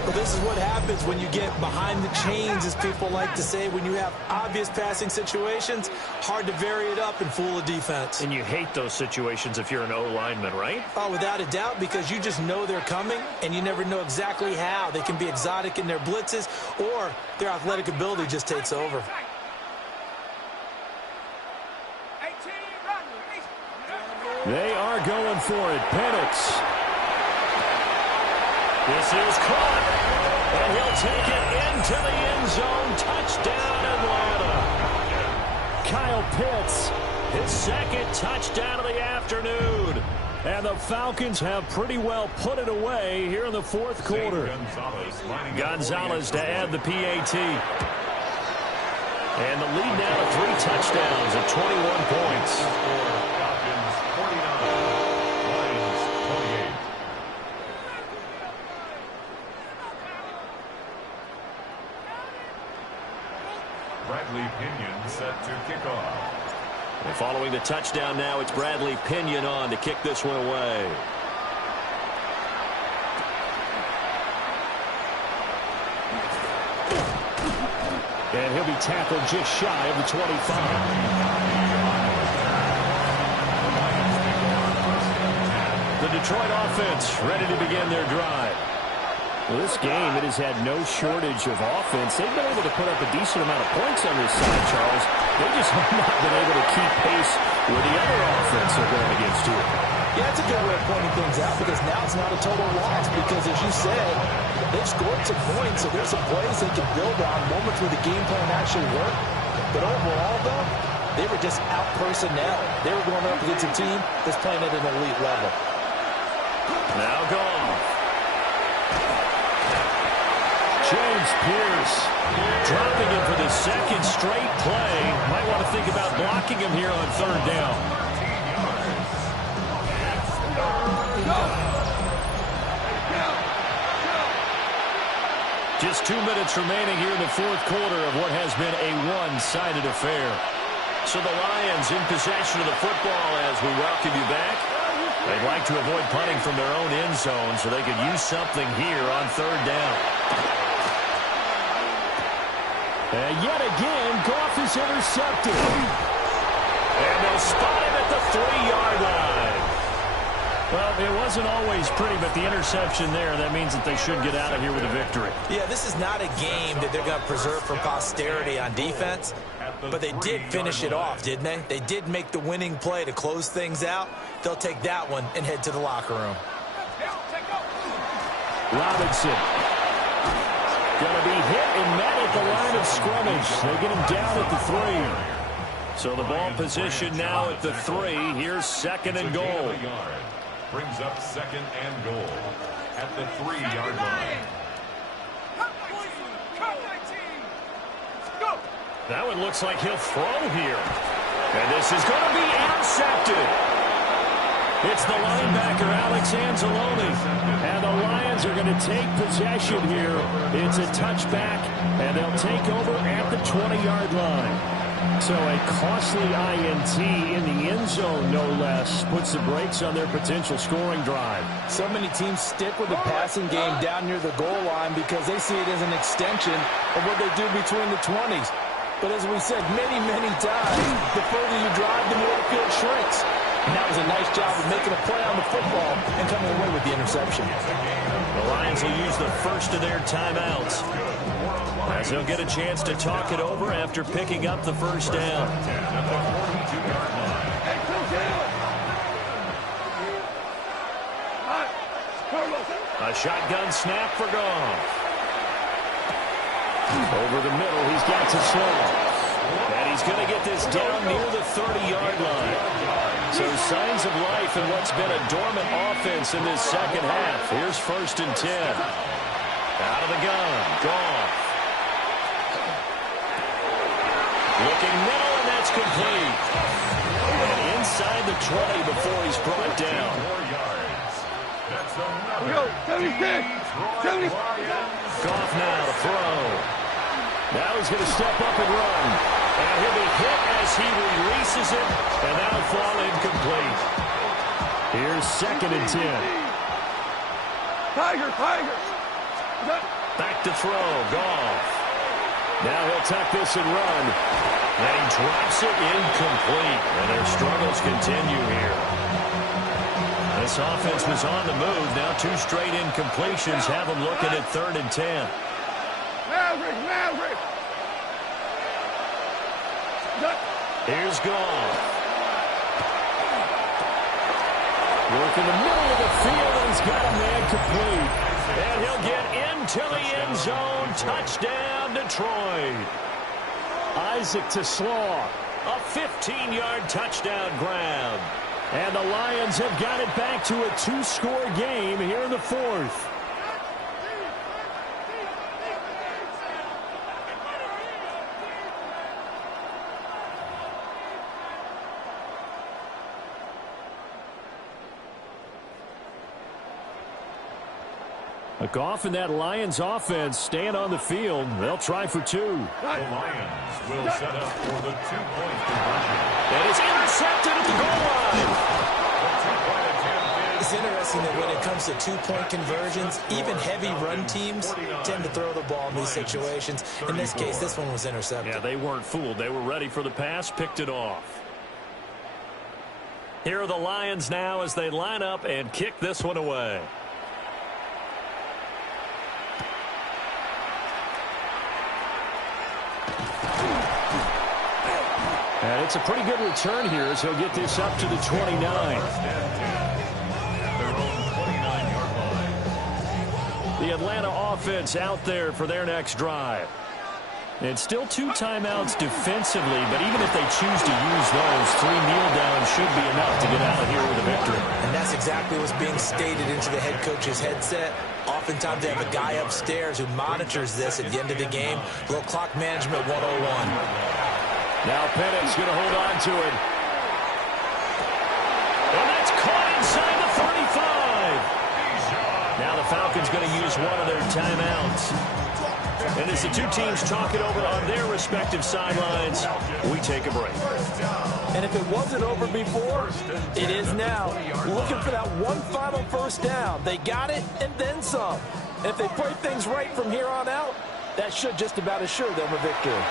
Well, this is what happens when you get behind the chains, as people like to say. When you have obvious passing situations, hard to vary it up and fool a defense. And you hate those situations if you're an O-lineman, right? Oh, without a doubt, because you just know they're coming, and you never know exactly how. They can be exotic in their blitzes, or their athletic ability just takes over. They are going for it. Penix. This is caught, and he'll take it into the end zone. Touchdown, Atlanta. Kyle Pitts, his 2nd touchdown of the afternoon. And the Falcons have pretty well put it away here in the 4th quarter. Gonzalez to add the PAT. And the lead now to 3 touchdowns at 21 points. Bradley Pinion set to kick off. And following the touchdown now, it's Bradley Pinion on to kick this one away. And he'll be tackled just shy of the 25. The Detroit offense ready to begin their drive. Well, this game, it has had no shortage of offense. They've been able to put up a decent amount of points on this side, Charles. They just have not been able to keep pace with the other offense they're going against here. Yeah, that's a good way of pointing things out because now it's not a total loss because, as you said, they've scored some points, so there's some plays they can build on, moments where the game plan actually worked. But overall, though, they were just out-personnel. They were going up against a team that's playing at an elite level. Now gone. James Pierce dropping him for the second straight play. Might want to think about blocking him here on third down. Just 2 minutes remaining here in the fourth quarter of what has been a one-sided affair. So the Lions in possession of the football as we welcome you back. They'd like to avoid punting from their own end zone so they could use something here on third down. And yet again, Goff is intercepted. And they'll spot him at the 3-yard line. Well, it wasn't always pretty, but the interception there, that means that they should get out of here with a victory. Yeah, this is not a game that they're going to preserve for posterity on defense, but they did finish it off, didn't they? They did make the winning play to close things out. They'll take that one and head to the locker room. Robinson. Going to be hit and met at the line of scrimmage. They get him down at the 3. So the ball position now at the 3. Here's second and goal. Brings up second and goal at the 3-yard line. That one looks like he'll throw here. And this is going to be intercepted. It's the linebacker, Alex Anzalone. And the Lions are going to take possession here. It's a touchback, and they'll take over at the 20-yard line. So a costly INT in the end zone, no less, puts the brakes on their potential scoring drive. So many teams stick with the passing game down near the goal line because they see it as an extension of what they do between the 20s. But as we said many, many times, the further you drive, the more the field shrinks. And that was a nice job of making a play on the football and coming away with the interception. The Lions will use the first of their timeouts, as they'll get a chance to talk it over after picking up the first down. A shotgun snap for Goff. Over the middle, he's got to slow. And he's going to get this down near the 30-yard line. So signs of life in what's been a dormant offense in this second half. Here's first and 10. Out of the gun, Goff. Looking middle, and that's complete. And inside the 20 before he's brought down. 4 yards. That's another. Go, 76. 70. Goff now to throw. Now he's going to step up and run. And he'll be hit as he releases it, and that'll fall incomplete. Here's second and 10. Tiger. Back to throw, Goff. Now he'll tuck this and run. And he drops it incomplete. And their struggles continue here. This offense was on the move. Now 2 straight incompletions have them looking at third and 10. Maverick. Here's Goff. Work in the middle of the field, and he's got a man complete. And he'll get into the end zone. Touchdown, Detroit. Isaac to Slaw. A 15-yard touchdown grab. And the Lions have got it back to a 2-score game here in the fourth. Goff and that Lions offense staying on the field. They'll try for 2. The Lions will set up for the 2-point conversion. And it's intercepted at the goal line. It's interesting that when it comes to 2-point conversions, even heavy run teams tend to throw the ball in these situations. In this case, this one was intercepted. Yeah, they weren't fooled. They were ready for the pass, picked it off. Here are the Lions now as they line up and kick this one away. And it's a pretty good return here as he'll get this up to the 29. The Atlanta offense out there for their next drive. It's still 2 timeouts defensively, but even if they choose to use those, 3 kneel downs should be enough to get out of here with a victory. And that's exactly what's being stated into the head coach's headset. Oftentimes they have a guy upstairs who monitors this at the end of the game. A little clock management 101. Now Pennett's going to hold on to it. And that's caught inside the 35. Now the Falcons going to use one of their timeouts. And as the two teams talk it over on their respective sidelines, we take a break. And if it wasn't over before, it is now. Looking for that one final first down. They got it and then some. And if they play things right from here on out, that should just about assure them a victory.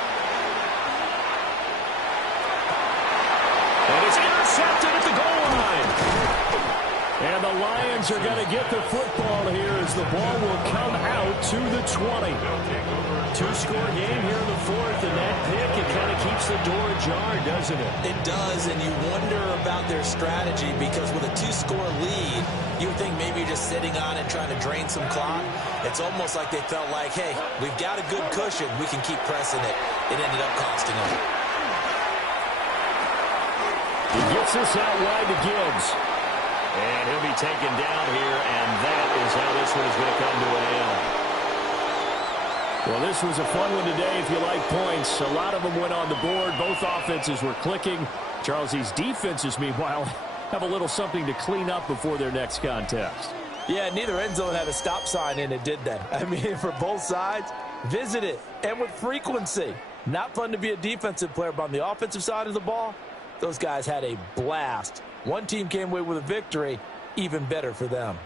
And it's intercepted at the goal line. And the Lions are going to get the football here as the ball will come out to the 20. 2-score game here in the fourth, and that pick, it kind of keeps the door ajar, doesn't it? It does, and you wonder about their strategy because with a 2-score lead, you would think maybe you're just sitting on it trying to drain some clock. It's almost like they felt like, hey, we've got a good cushion. We can keep pressing it. It ended up costing them. He gets this out wide to Gibbs. And he'll be taken down here, and that is how this one is going to come to an end. Well, this was a fun one today if you like points. A lot of them went on the board. Both offenses were clicking. Charles, these defenses, meanwhile, have a little something to clean up before their next contest. Yeah, neither end zone had a stop sign in it, did they? I mean, for both sides, visit it, and with frequency. Not fun to be a defensive player, but on the offensive side of the ball, those guys had a blast. One team came away with a victory, even better for them.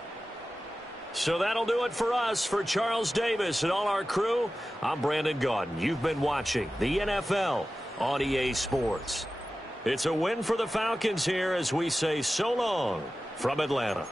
So that'll do it for us. For Charles Davis and all our crew, I'm Brandon Gaudin. You've been watching the NFL on EA Sports. It's a win for the Falcons here as we say so long from Atlanta.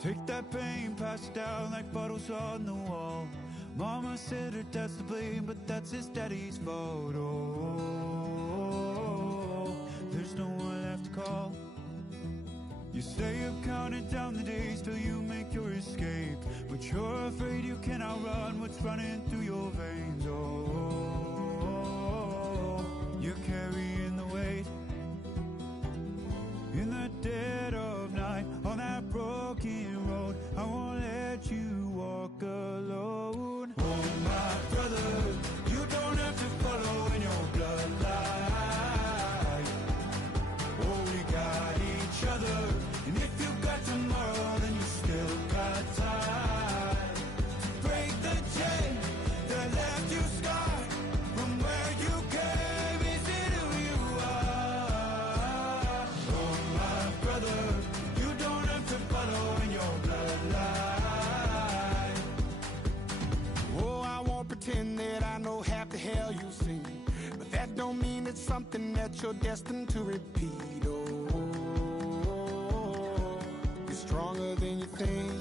Take that pain, pass it down like photos on the wall. Mama said her dad's to blame, but that's his daddy's fault. Oh, there's no one left to call. You stay up counting down the days till you make your escape, but you're afraid you cannot run what's running through your veins. Oh, you're carrying the weight in the dead of night on that broken road. I won't let you walk alone. Oh, my brother, you don't have to follow in your bloodline. Oh, we got each other, and if you got tomorrow, then you still got time to break the chain that left you scarred from where you came into who you are. Oh, my brother, you don't have to follow in your bloodline. Oh, I won't pretend that I know half the hell you've seen, but that don't mean it's something that you're destined to repeat. Oh, you're stronger than you think.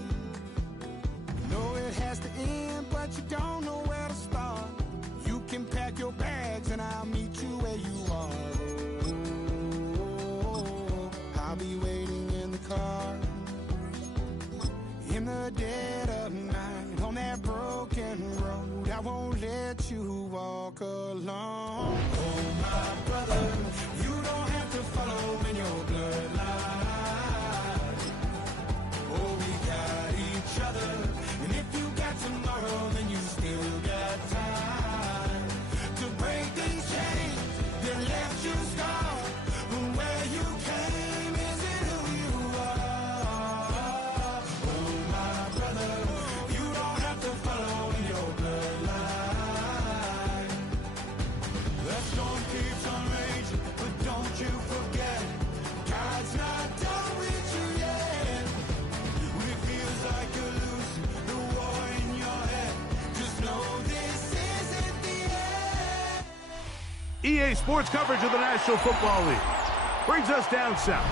You know it has to end, but you don't know where to start. You can pack your bags and I'll meet you where you are. Oh, I'll be waiting in the car in the dead of night on that broken road. I won't let you walk alone. Oh, my brother, you don't have to follow in your bloodline. Oh, we got each other, and if you got tomorrow, then you still got EA Sports coverage of the National Football League brings us down south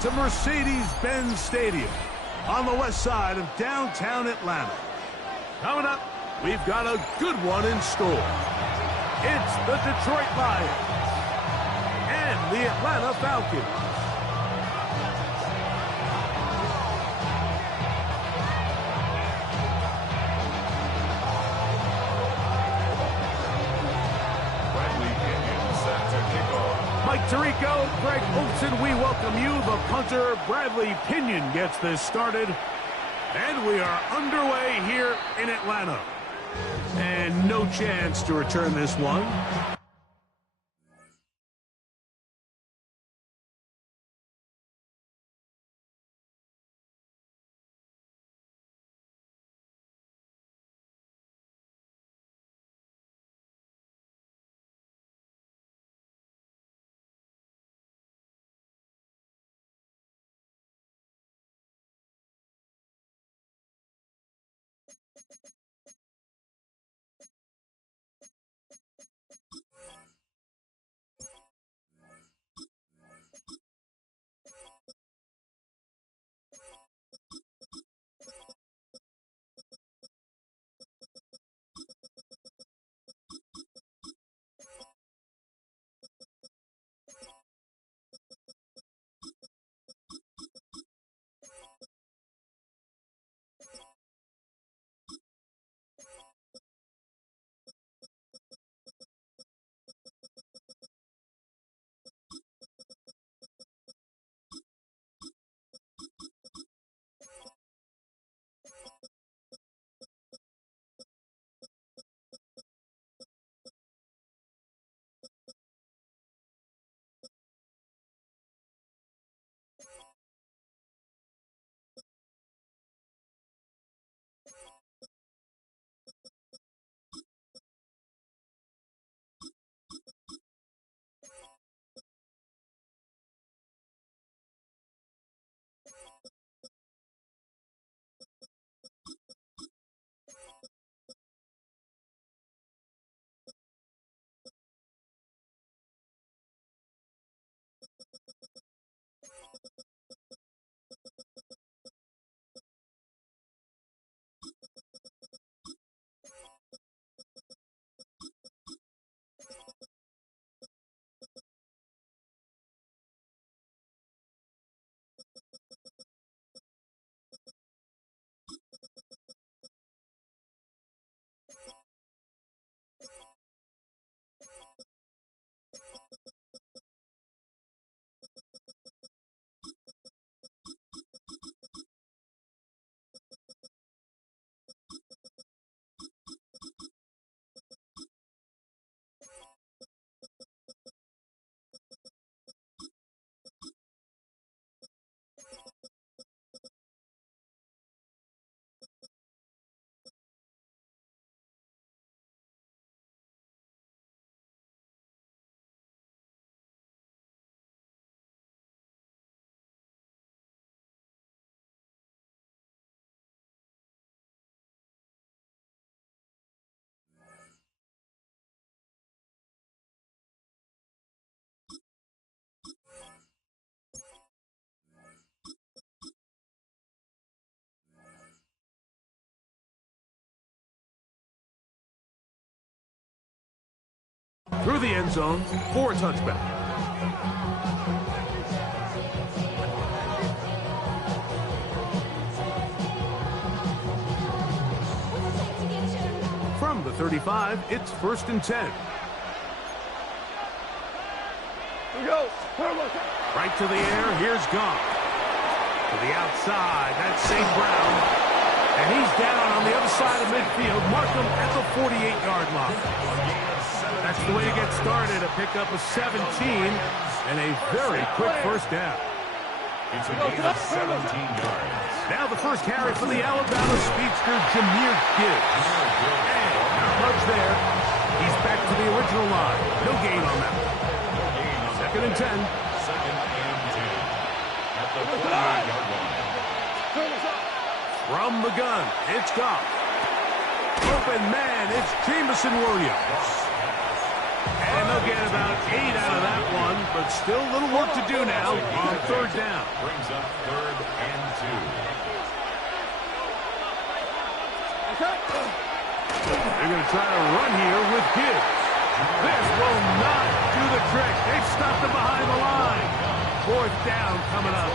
to Mercedes-Benz Stadium on the west side of downtown Atlanta. Coming up, we've got a good one in store. It's the Detroit Lions and the Atlanta Falcons. Mike Tirico, Greg Olson, we welcome you. The punter, Bradley Pinion, gets this started. And we are underway here in Atlanta. And no chance to return this one. Through the end zone for a touchback. From the 35, it's 1st and 10. Go. Right to the air, here's Goff. To the outside, that's St. Brown. And he's down on the other side of midfield. Mark him at the 48-yard line. That's the way to get started, a pickup of 17 and a very quick first down. It's a gain of 17 yards. Now the first carry for the Alabama speedster, Jahmyr Gibbs. And not much there. He's back to the original line. No gain on that one. 2nd and 10. 2nd and 10. At the 48-yard line. From the gun, it's Goff. Open man, it's Jameson Williams. And a get about 8 out of that one, but still a little work to do now on third down. Brings up 3rd and 2. They're going to try to run here with Gibbs. This will not do the trick. They've stopped him behind the line. 4th down coming up.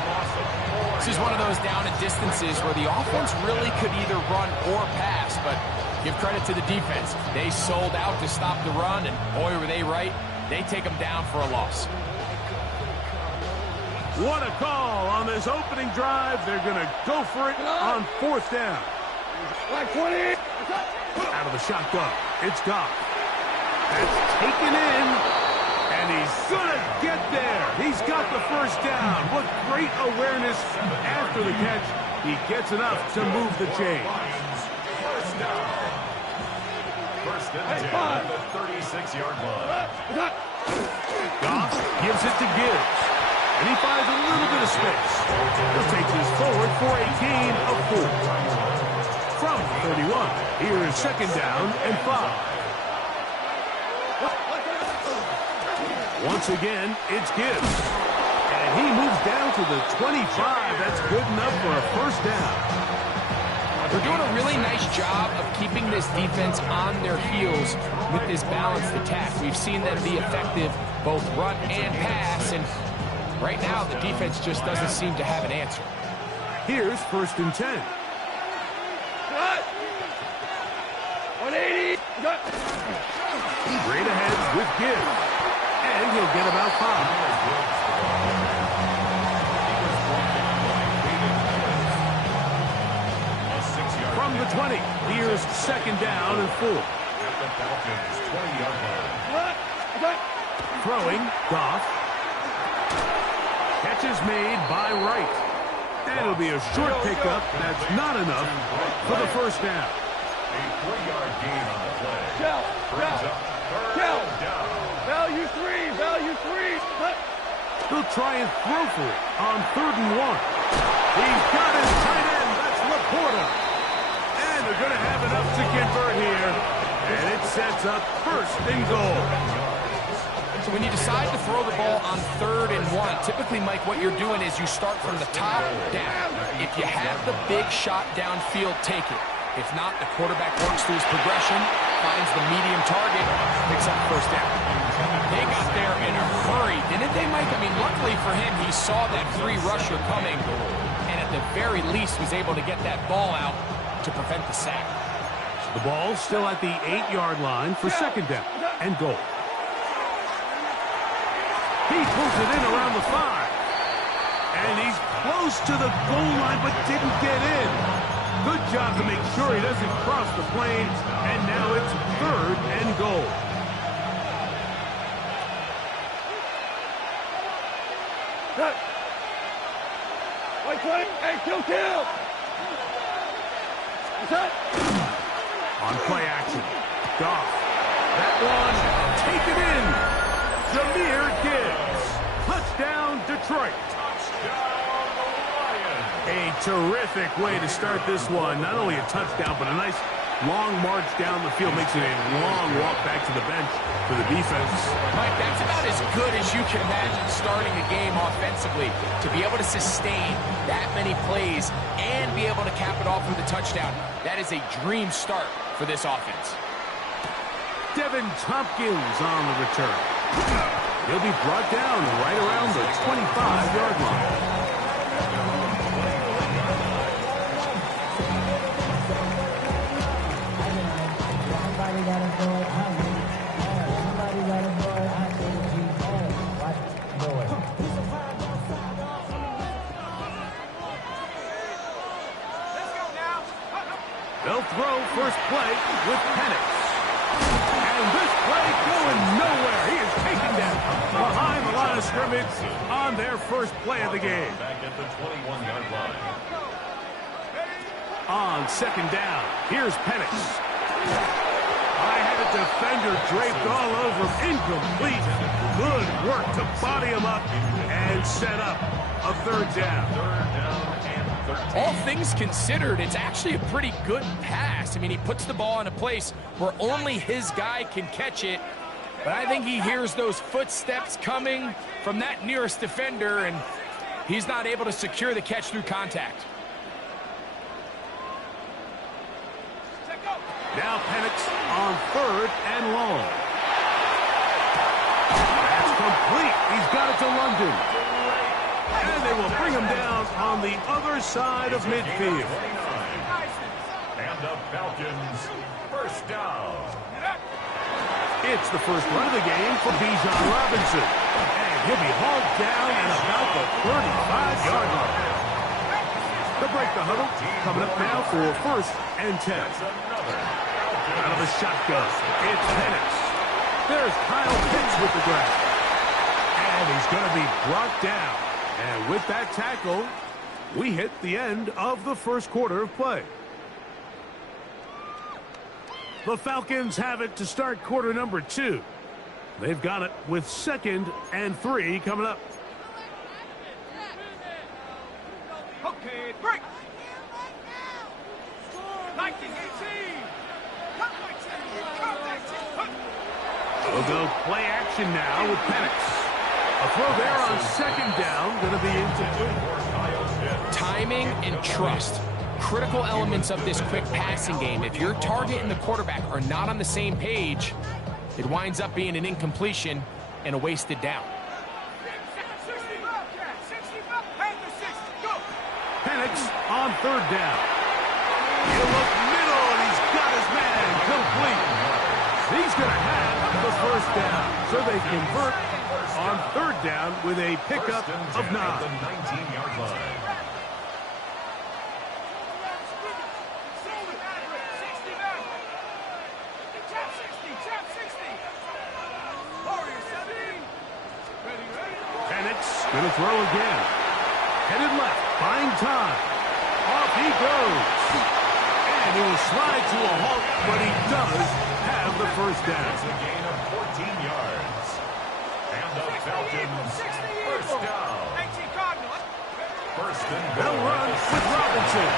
This is one of those down and distances where the offense really could either run or pass, but give credit to the defense. They sold out to stop the run, and boy, were they right. They take them down for a loss. What a call on this opening drive. They're going to go for it on 4th down. Like 20. Out of the shotgun, it's Goff. That's taken in, and he's going to get there. He's got the 1st down. What great awareness after the catch. He gets enough to move the chains. 1st down. 1st and 10 at the 36-yard line. Goff gives it to Gibbs, and he finds a little bit of space. He'll take this forward for a gain of 4. From 31, here is 2nd down and 5. Once again, it's Gibbs. And he moves down to the 25. That's good enough for a 1st down. They're doing a really nice job of keeping this defense on their heels with this balanced attack. We've seen them be effective both run and pass, and right now the defense just doesn't seem to have an answer. Here's 1st and 10. 180. Straight ahead with Gibbs. And he'll get about 5. From the 20, here's 2nd down and 4. At the Falcons' 20-yard line. Throwing, Goff. Catch is made by Wright. And it'll be a short pickup. That's not enough for the 1st down. A 3-yard gain on the play. Brings up 3rd down. Value 3. Value 3. He'll try and throw for it on 3rd and 1. He's got his tight end. That's Laporta. And they're going to have enough to convert here. And it sets up 1st and goal. So when you decide to throw the ball on 3rd and 1, typically, Mike, what you're doing is you start from the top down. If you have the big shot downfield, take it. If not, the quarterback works through his progression, finds the medium target, picks up 1st down. They got there in a hurry, didn't they, Mike? I mean, luckily for him, he saw that free rusher coming, and at the very least was able to get that ball out to prevent the sack. The ball still at the 8-yard line for 2nd down and goal. He pulls it in around the 5. And he's close to the goal line, but didn't get in. Good job to make sure he doesn't cross the plane. And now it's 3rd and goal. Hey, kill. On play action, Goff. That one taken in. Jahmyr Gibbs. Touchdown, Detroit. A terrific way to start this one. Not only a touchdown, but a nice long march down the field. Makes it a long walk back to the bench for the defense. Mike, that's about as good as you can imagine starting a game offensively. To be able to sustain that many plays and be able to cap it off with a touchdown, that is a dream start for this offense. Devin Tompkins on the return. He'll be brought down right around the 25-yard line. They'll throw first play with Penix. And this play going nowhere. He is taken down behind the line of scrimmage on their first play of the game. Back at the 21-yard line. On 2nd down, here's Penix. I had a defender draped all over him. Incomplete. Good work to body him up and set up a 3rd down. 3rd down and 13. All things considered, it's actually a pretty good pass. I mean, he puts the ball in a place where only his guy can catch it, But I think he hears those footsteps coming from that nearest defender, and he's not able to secure the catch through contact. Now Penix on 3rd and long. That's complete. He's got it to London. And they will bring him down on the other side of midfield. And the Falcons, first down. It's the first run of the game for Bijan Robinson. And he'll be hauled down at about the 35-yard line. To break the huddle, coming up now for 1st and 10. Out of the shotgun, it's Penix. There's Kyle Pitts with the grab. And he's going to be brought down. And with that tackle, we hit the end of the first quarter of play. The Falcons have it to start quarter number 2. They've got it with 2nd and 3 coming up. Okay, break. We'll go play action now with Penix. A throw there on 2nd down, going to be incomplete. Timing and trust. Critical elements of this quick passing game. If your target and the quarterback are not on the same page, it winds up being an incompletion and a wasted down. Penix on 3rd down. He'll look middle, and he's got his man complete. He's going to have the 1st down. So they convert on 3rd down with a pickup of 9. The 19-yard line. Going to throw again. Headed left, buying time. Off he goes. And he will slide to a halt, but he does have the 1st down. It's a gain of 14 yards. And the Falcons, 1st down. 1st and goal. They'll run with Robinson.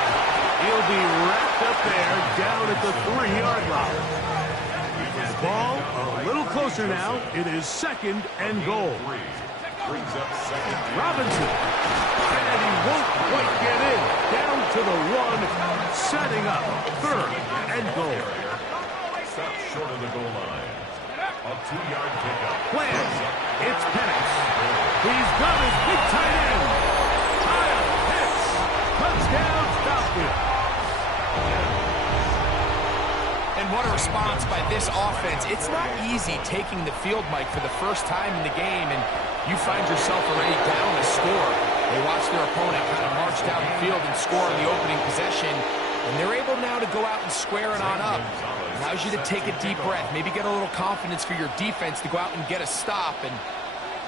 He'll be wrapped up there down at the 3-yard line. The ball a little closer now. It is 2nd and goal. Brings up 2nd. Robinson. And he won't quite get in. Down to the 1. Setting up 3rd and goal. Stopped short of the goal line. A 2-yard pickup. Plans. It's Penix. He's got his big tight end. Kyle Pitts. Touchdown Falcons. And what a response by this offense. It's not easy taking the field, Mike, for the first time in the game, and you find yourself already down a score. They watch their opponent kind of march down the field and score on the opening possession, and they're able now to go out and square it on up. Allows you to take a deep breath, maybe get a little confidence for your defense to go out and get a stop, and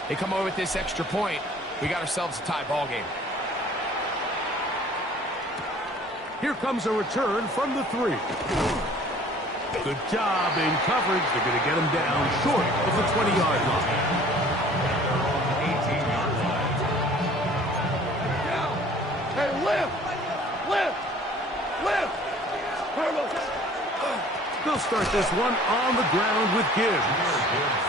they come away with this extra point. We got ourselves a tie ball game. Here comes a return from the 3. Good job in coverage. They're going to get him down short of the 20-yard line. Hey, lift! Lift! Lift! They'll start this one on the ground with Gibbs.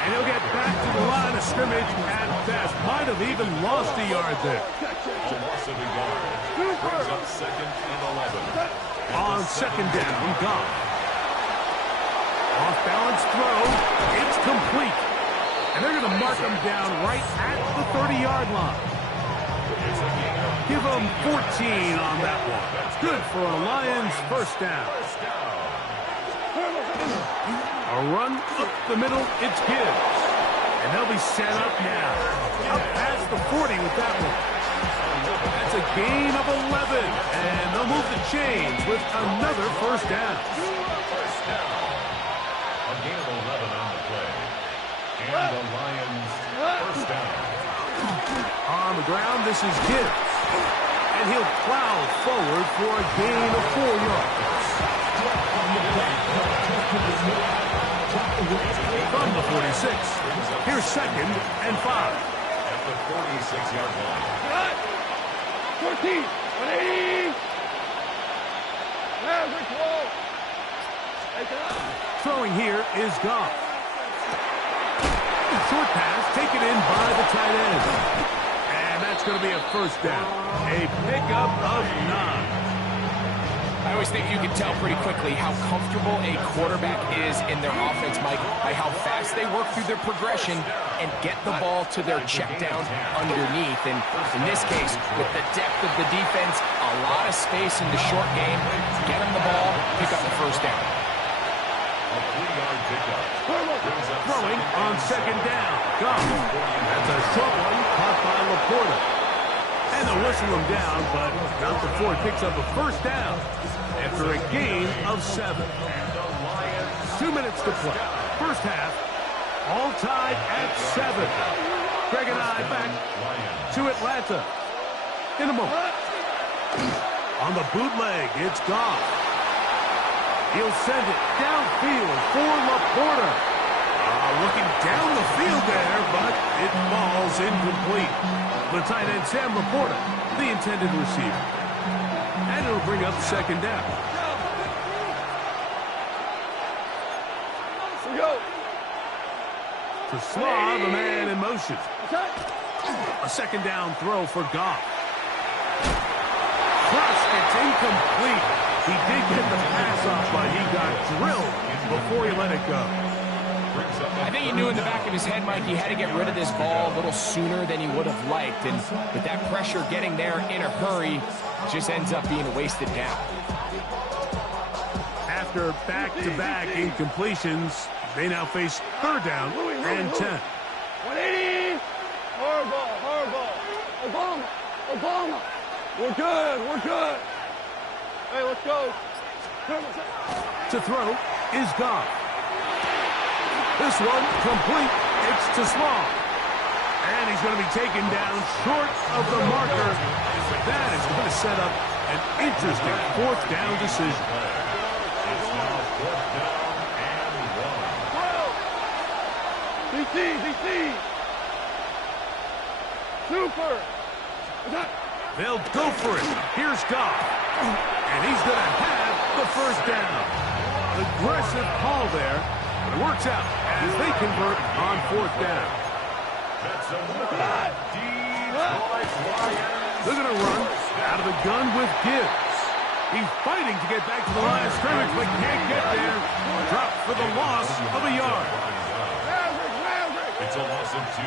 And he'll get back to the line of scrimmage at best. Might have even lost a yard there. A loss of a yard. Brings up 2nd and 11. On 2nd down, gone. Off-balance throw. It's complete. And they're going to mark him down right at the 30-yard line. Give him 14 on that one. Good for a Lions 1st down. A run up the middle, it's Gibbs. And they'll be set up now. Up past the 40 with that one. That's a gain of 11. And they'll move the chains with another 1st down. A gain of 11 on the play. And the Lions, 1st down. On the ground, this is Gibbs. And he'll plow forward for a gain of 4 yards. From the 46, here's 2nd and 5. At the 46-yard line. 14! 180! Average wall! Throwing here is Goff. short pass taken in by the tight end. And that's going to be a first down. A pickup of 9. I always think you can tell pretty quickly how comfortable a quarterback is in their offense, Mike, by how fast they work through their progression and get the ball to their check down underneath. And in this case, with the depth of the defense, a lot of space in the short game, get them the ball, pick up the first down. Throwing on second down. Gone. That's a short one caught by Laporta. And they'll whistle him down, but not before he picks up a first down after a gain of 7. 2 minutes to play. First half, all tied at 7. Greg and I back to Atlanta in a moment. On the bootleg, it's gone. He'll send it downfield for Laporta. Looking down the field there, but it falls incomplete. The tight end, Sam Laporta, the intended receiver. And it'll bring up second down. To Slaw, the man in motion. A second down throw for Goff. First, it's incomplete. He did get the pass off, but he got drilled before he let it go. I think he knew in the back of his head, Mike, he had to get rid of this ball a little sooner than he would have liked. And with that pressure getting there in a hurry, it just ends up being a wasted down. After back-to-back incompletions, they now face third down and 10. 180. Hard ball. Obama. We're good. Hey, let's go. To throw is Goff. This one complete. It's to Slaw. And he's going to be taken down short of the marker. That is going to set up an interesting fourth down decision. It's now fourth down and 1. DC. Super. They'll go for it. Here's Goff. And he's going to have the first down. Aggressive call there. But it works out as they convert on fourth down. That's a Detroit Lions. They're going to run out of the gun with Gibbs. He's fighting to get back to the line of scrimmage, but can't get there. Dropped for the loss of a yard. It's a loss of 2.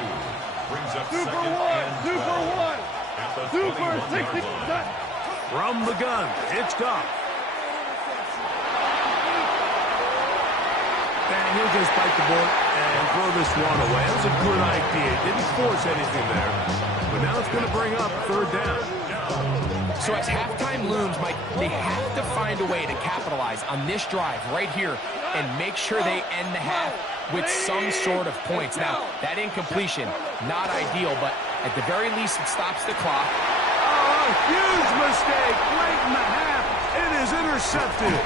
Brings up Super 1. Super 60. From the gun, it's Goff. And he'll just bite the bullet and throw this one away. That was a good idea. Didn't force anything there. But now it's going to bring up third down. So as halftime looms, Mike, they have to find a way to capitalize on this drive right here and make sure they end the half with some sort of points. Now, that incompletion, not ideal, but at the very least, it stops the clock. Oh, a huge mistake late in the half. It is intercepted.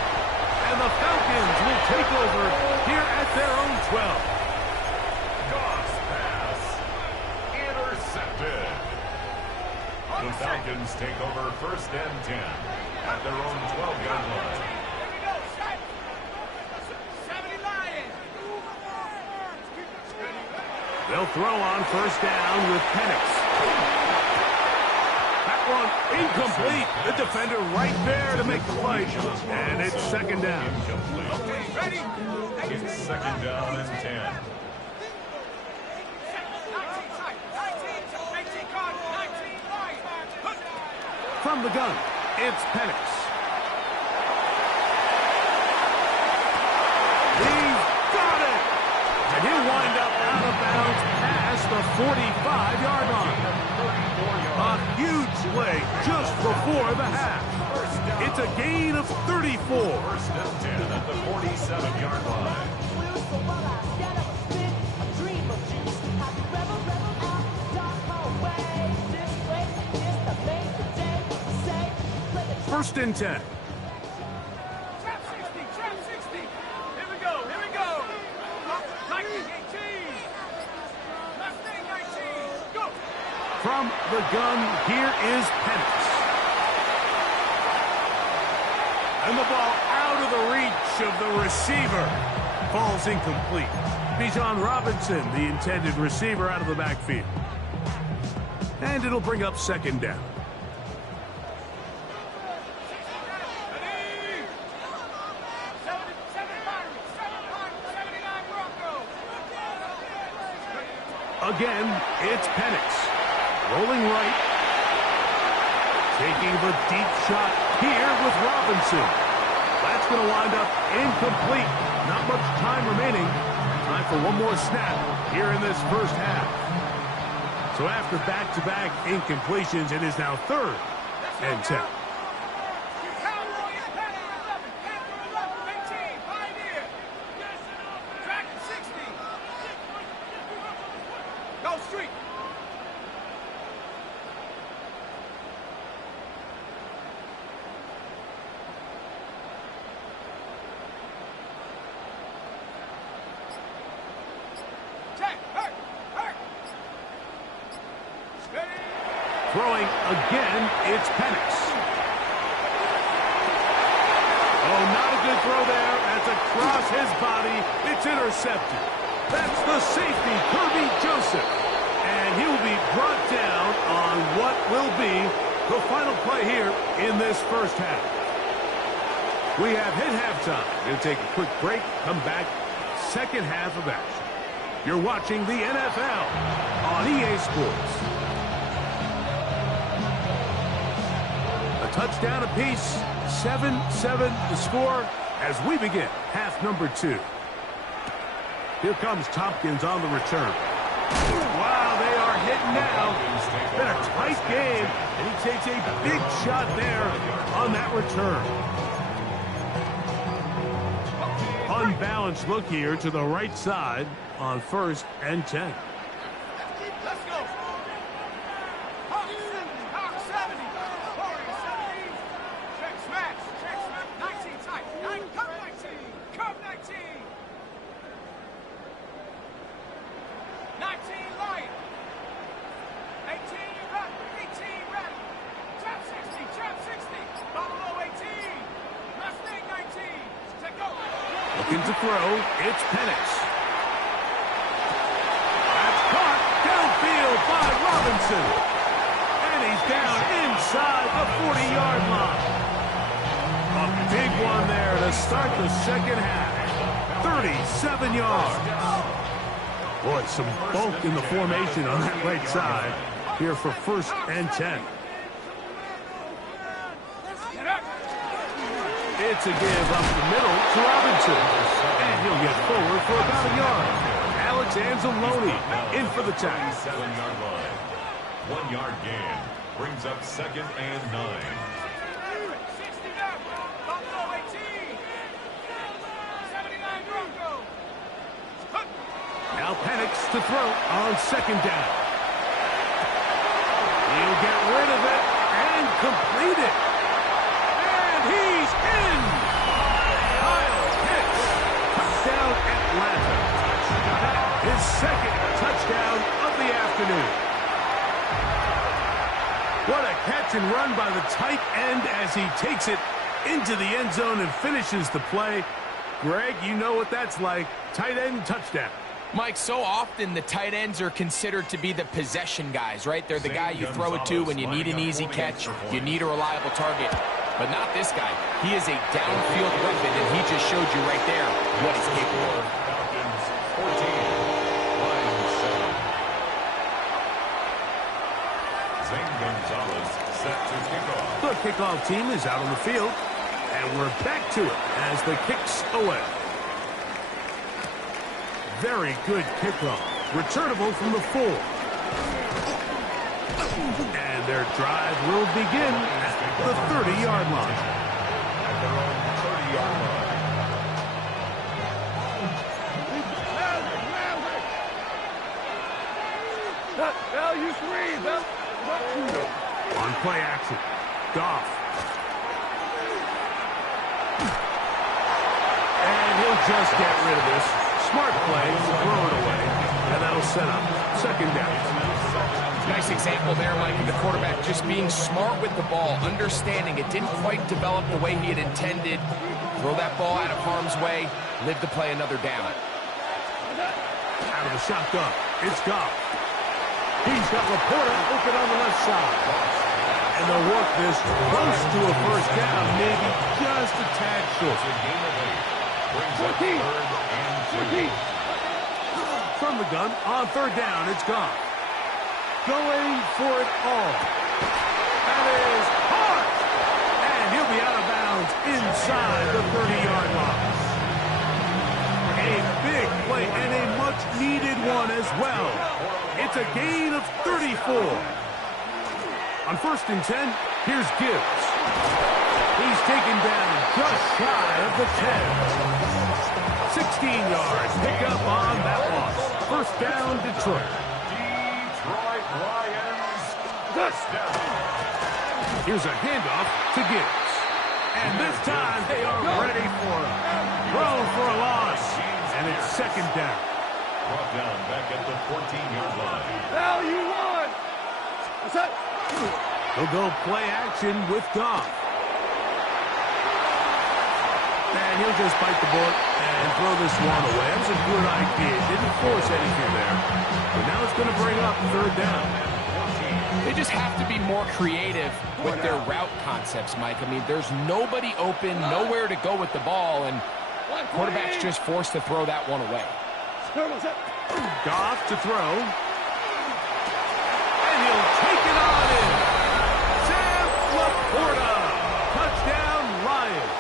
And the Falcons will take over here at their own 12. Goff's pass intercepted. The Falcons take over first and 10 at their own 12-yard line. They'll throw on first down with Penix. That one incomplete. The defender right there to make the play. And it's second down. It's second down and 10. From the gun, it's Penix. He's got it! And he'll wind up out of bounds past the 45-yard line. A huge play just before the half. It's a gain of 34. First and 10 at the 47-yard line. First and 10. Trap 60. Here we go. 19, 18. Last thing, 19. Go. From the gun, here is Penix. And the ball out of the reach of the receiver. Falls incomplete. Bijan Robinson, the intended receiver, out of the backfield. And it'll bring up second down. Again, it's Penix. Rolling right. Taking the deep shot here with Robinson. That's going to wind up incomplete. Not much time remaining. Time for one more snap here in this first half. So after back-to-back incompletions, it is now 3rd and 10. Throwing again, it's Penix. Oh, not a good throw there. That's across his body. It's intercepted. That's the safety, Kirby Joseph. And he will be brought down on what will be the final play here in this first half. We have hit halftime. We'll take a quick break, come back, second half of action. You're watching the NFL on EA Sports. Touchdown apiece, 7-7 the score as we begin half number 2. Here comes Tompkins on the return. Wow, they are hitting now. It's been a tight game, and he takes a big shot there on that return. Unbalanced look here to the right side on 1st and 10. Looking to throw, it's Penix. That's caught downfield by Robinson. And he's down inside the 40-yard line. A big one there to start the second half. 37 yards. Boy, some bulk in the formation on that right side here for 1st and 10. It's a give up the middle to Robinson. And he'll get forward for about a yard. Alex Anzalone in for the tackle. 7-yard line. 1-yard gain. Brings up 2nd and 9. Now Penix to throw on 2nd down. He'll get rid of it and complete it. He's in! Kyle Pitts. Touchdown, Atlanta. His 2nd touchdown of the afternoon. What a catch and run by the tight end as he takes it into the end zone and finishes the play. Greg, you know what that's like. Tight end touchdown. Mike, so often the tight ends are considered to be the possession guys, right? They're the guy you throw it to when you need an easy catch, you need a reliable target. But not this guy. He is a downfield weapon, and he just showed you right there what he's capable of. Falcons 14, Lions 7. Zane Gonzalez set to kick off. The kickoff team is out on the field, and we're back to it as the kick's away. Very good kickoff. Returnable from the 4. And their drive will begin at the 30-yard line. At their own 30-yard line. On play action. Goff. And he'll just get rid of this. Smart play, throw it away, and that'll set up 2nd down. Nice example there, Mike, of the quarterback just being smart with the ball, understanding it didn't quite develop the way he had intended. Throw that ball out of harm's way, live to play another down. Out of the shotgun, it's Goff. He's got Laporta open on the left side. And they'll work this close to a first down, maybe just a tad short. 14. From the gun, on third down, it's Goff. Going for it all. That is hard. And he'll be out of bounds inside the 30-yard line. A big play and a much-needed one as well. It's a gain of 34. On 1st and 10, here's Gibbs. He's taken down just shy of the 10. 16 yards. Pick up on that one. First down, Detroit. Detroit Lions. First down. Here's a handoff to Gibbs. And this time they are ready for him. Throw for a loss. And it's second down. Brought down back at the 14-yard line. Hell, you won! What's that? They'll go play action with Goff. And he'll just bite the bullet and throw this one away. That was a good idea. Didn't force anything there. But now it's going to bring up third down. They just have to be more creative with their route concepts, Mike. I mean, there's nobody open, nowhere to go with the ball, and quarterback's just forced to throw that one away. Goff to throw. And he'll take it on in. Sam Laporta. Touchdown, Lions.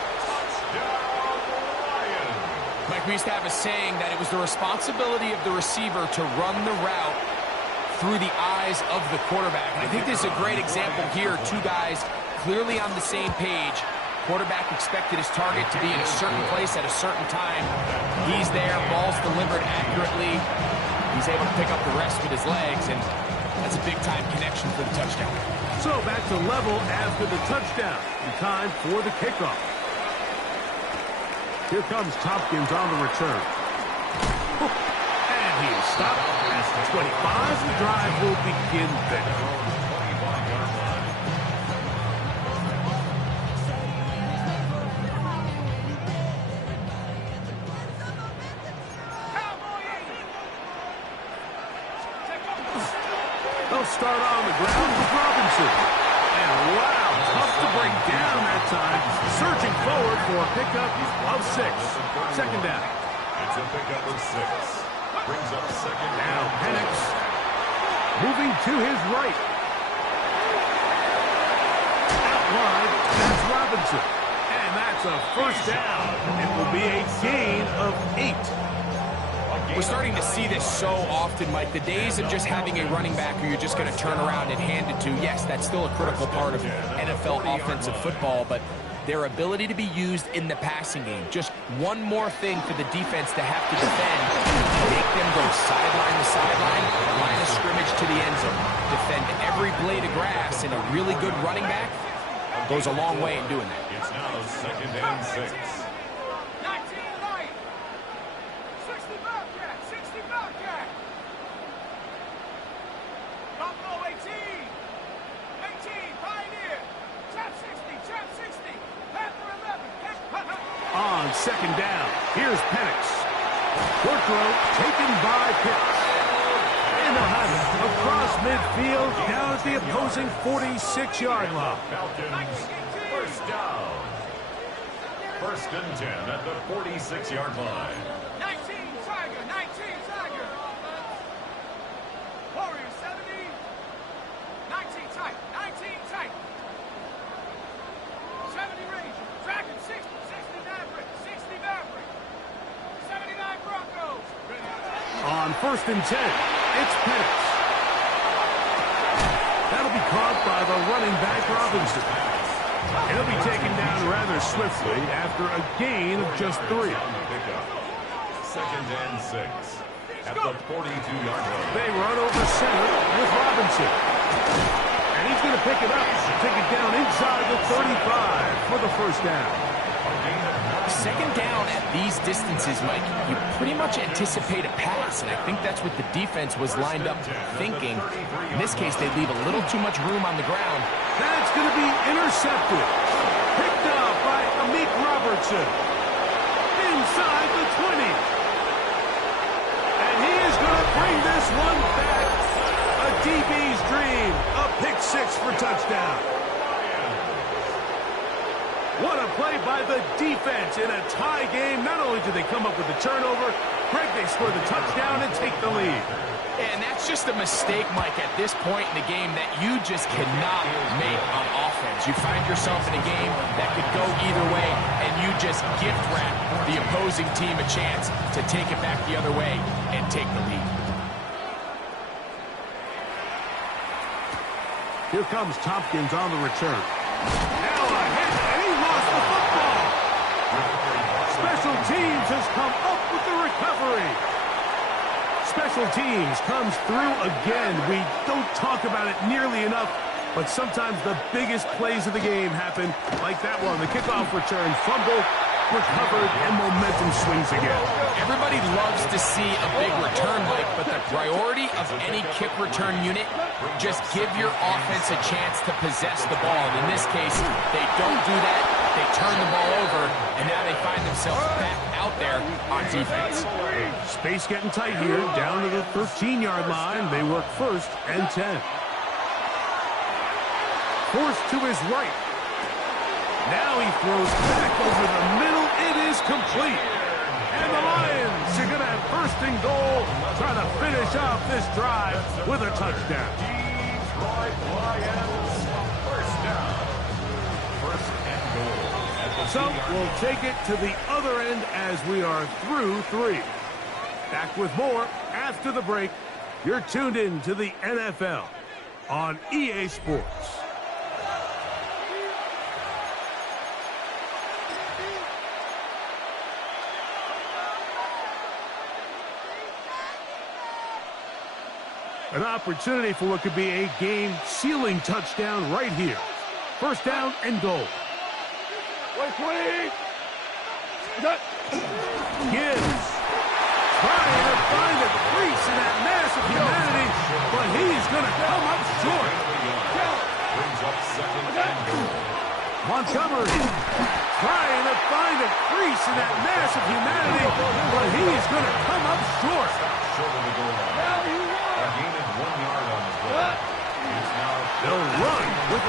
Mike, we used to have a saying that it was the responsibility of the receiver to run the route through the eyes of the quarterback. And I think this is a great example here. Two guys clearly on the same page. Quarterback expected his target to be in a certain place at a certain time. He's there, ball's delivered accurately. He's able to pick up the rest with his legs, and that's a big-time connection for the touchdown. So back to level after the touchdown. In time for the kickoff. Here comes Tompkins on the return. And he is stopped at the 25. The drive will begin there. They'll start on the ground with Robinson. And wow, tough to bring down that time. Searching forward for a pickup of 6. Second down. It's a pickup of 6. Brings up second Now down. Penix moving to his right. Out wide, that's Robinson. And that's a first down. It will be a gain of 8. We're starting to see this so often, Mike. The days of just having a running back who you're just going to turn around and hand it to, yes, that's still a critical part of NFL offensive football, but their ability to be used in the passing game, just one more thing for the defense to have to defend, make them go sideline to sideline, line of scrimmage to the end zone, defend every blade of grass, and a really good running back goes a long way in doing that. It's now second and 6. 19 right. 60 Bobcat. 60 Bobcat. Buffalo 18. 18 Pioneer. Trap 60. Trap 60. Panther 11. On second down, here's Penix. Short throw taken by Pitts. And they'll have it across midfield down at the opposing 46-yard line. Falcons, first down. First and 10 at the 46-yard line. 19 Tiger. 19 Tiger. Warriors 70. 19 tight. 19 tight. 70 Ranger. Dragon 60. 60 Maverick. 60 Maverick. 79 Broncos. On first and 10, it's Penix. That'll be caught by the running back Robinson. And he'll be taken down rather swiftly after a gain of just 3. Second and 6 at the 42-yard line. They run over center with Robinson. And he's going to pick it up, take it down inside the 35 for the first down. A gain of Second down at these distances, Mike, you pretty much anticipate a pass, and I think that's what the defense was lined up thinking. In this case, they leave a little too much room on the ground. That's going to be intercepted. Picked up by Amik Robertson. Inside the 20. And he is going to bring this one back. A DB's dream. A pick six for touchdown. What a play by the defense in a tie game. Not only do they come up with the turnover, Greg, they score the touchdown and take the lead. And that's just a mistake, Mike, at this point in the game that you just cannot make on offense. You find yourself in a game that could go either way, and you just gift wrap the opposing team a chance to take it back the other way and take the lead. Here comes Tompkins on the return. Now a hit, and he lost the football. Special teams has come up with the recovery. Special teams comes through again. We don't talk about it nearly enough, but sometimes the biggest plays of the game happen like that one. The kickoff return, fumble, recovered, and momentum swings again. Everybody loves to see a big return, Mike, but the priority of any kick return unit, just give your offense a chance to possess the ball. And in this case, they don't do that. They turn the ball over, and now they find themselves back out there on defense. Space getting tight here, down to the 13-yard line. They work first and 10. Forced to his right. Now he throws back over the middle. It is complete. And the Lions are going to have first and goal, trying to finish off this drive with a touchdown. Detroit Lions, first down. First and goal. So we'll take it to the other end as we are through 3. Back with more after the break. You're tuned in to the NFL on EA Sports. An opportunity for what could be a game-sealing touchdown right here. First down and goal. Gibbs trying to find a crease in that mass of humanity, but he's going to come up short. Brings up second and goal. Montgomery trying to find a crease in that mass of humanity, but he's going to come up short. Short of the goal line. A gain of 1 yard on the play. He's now They'll run with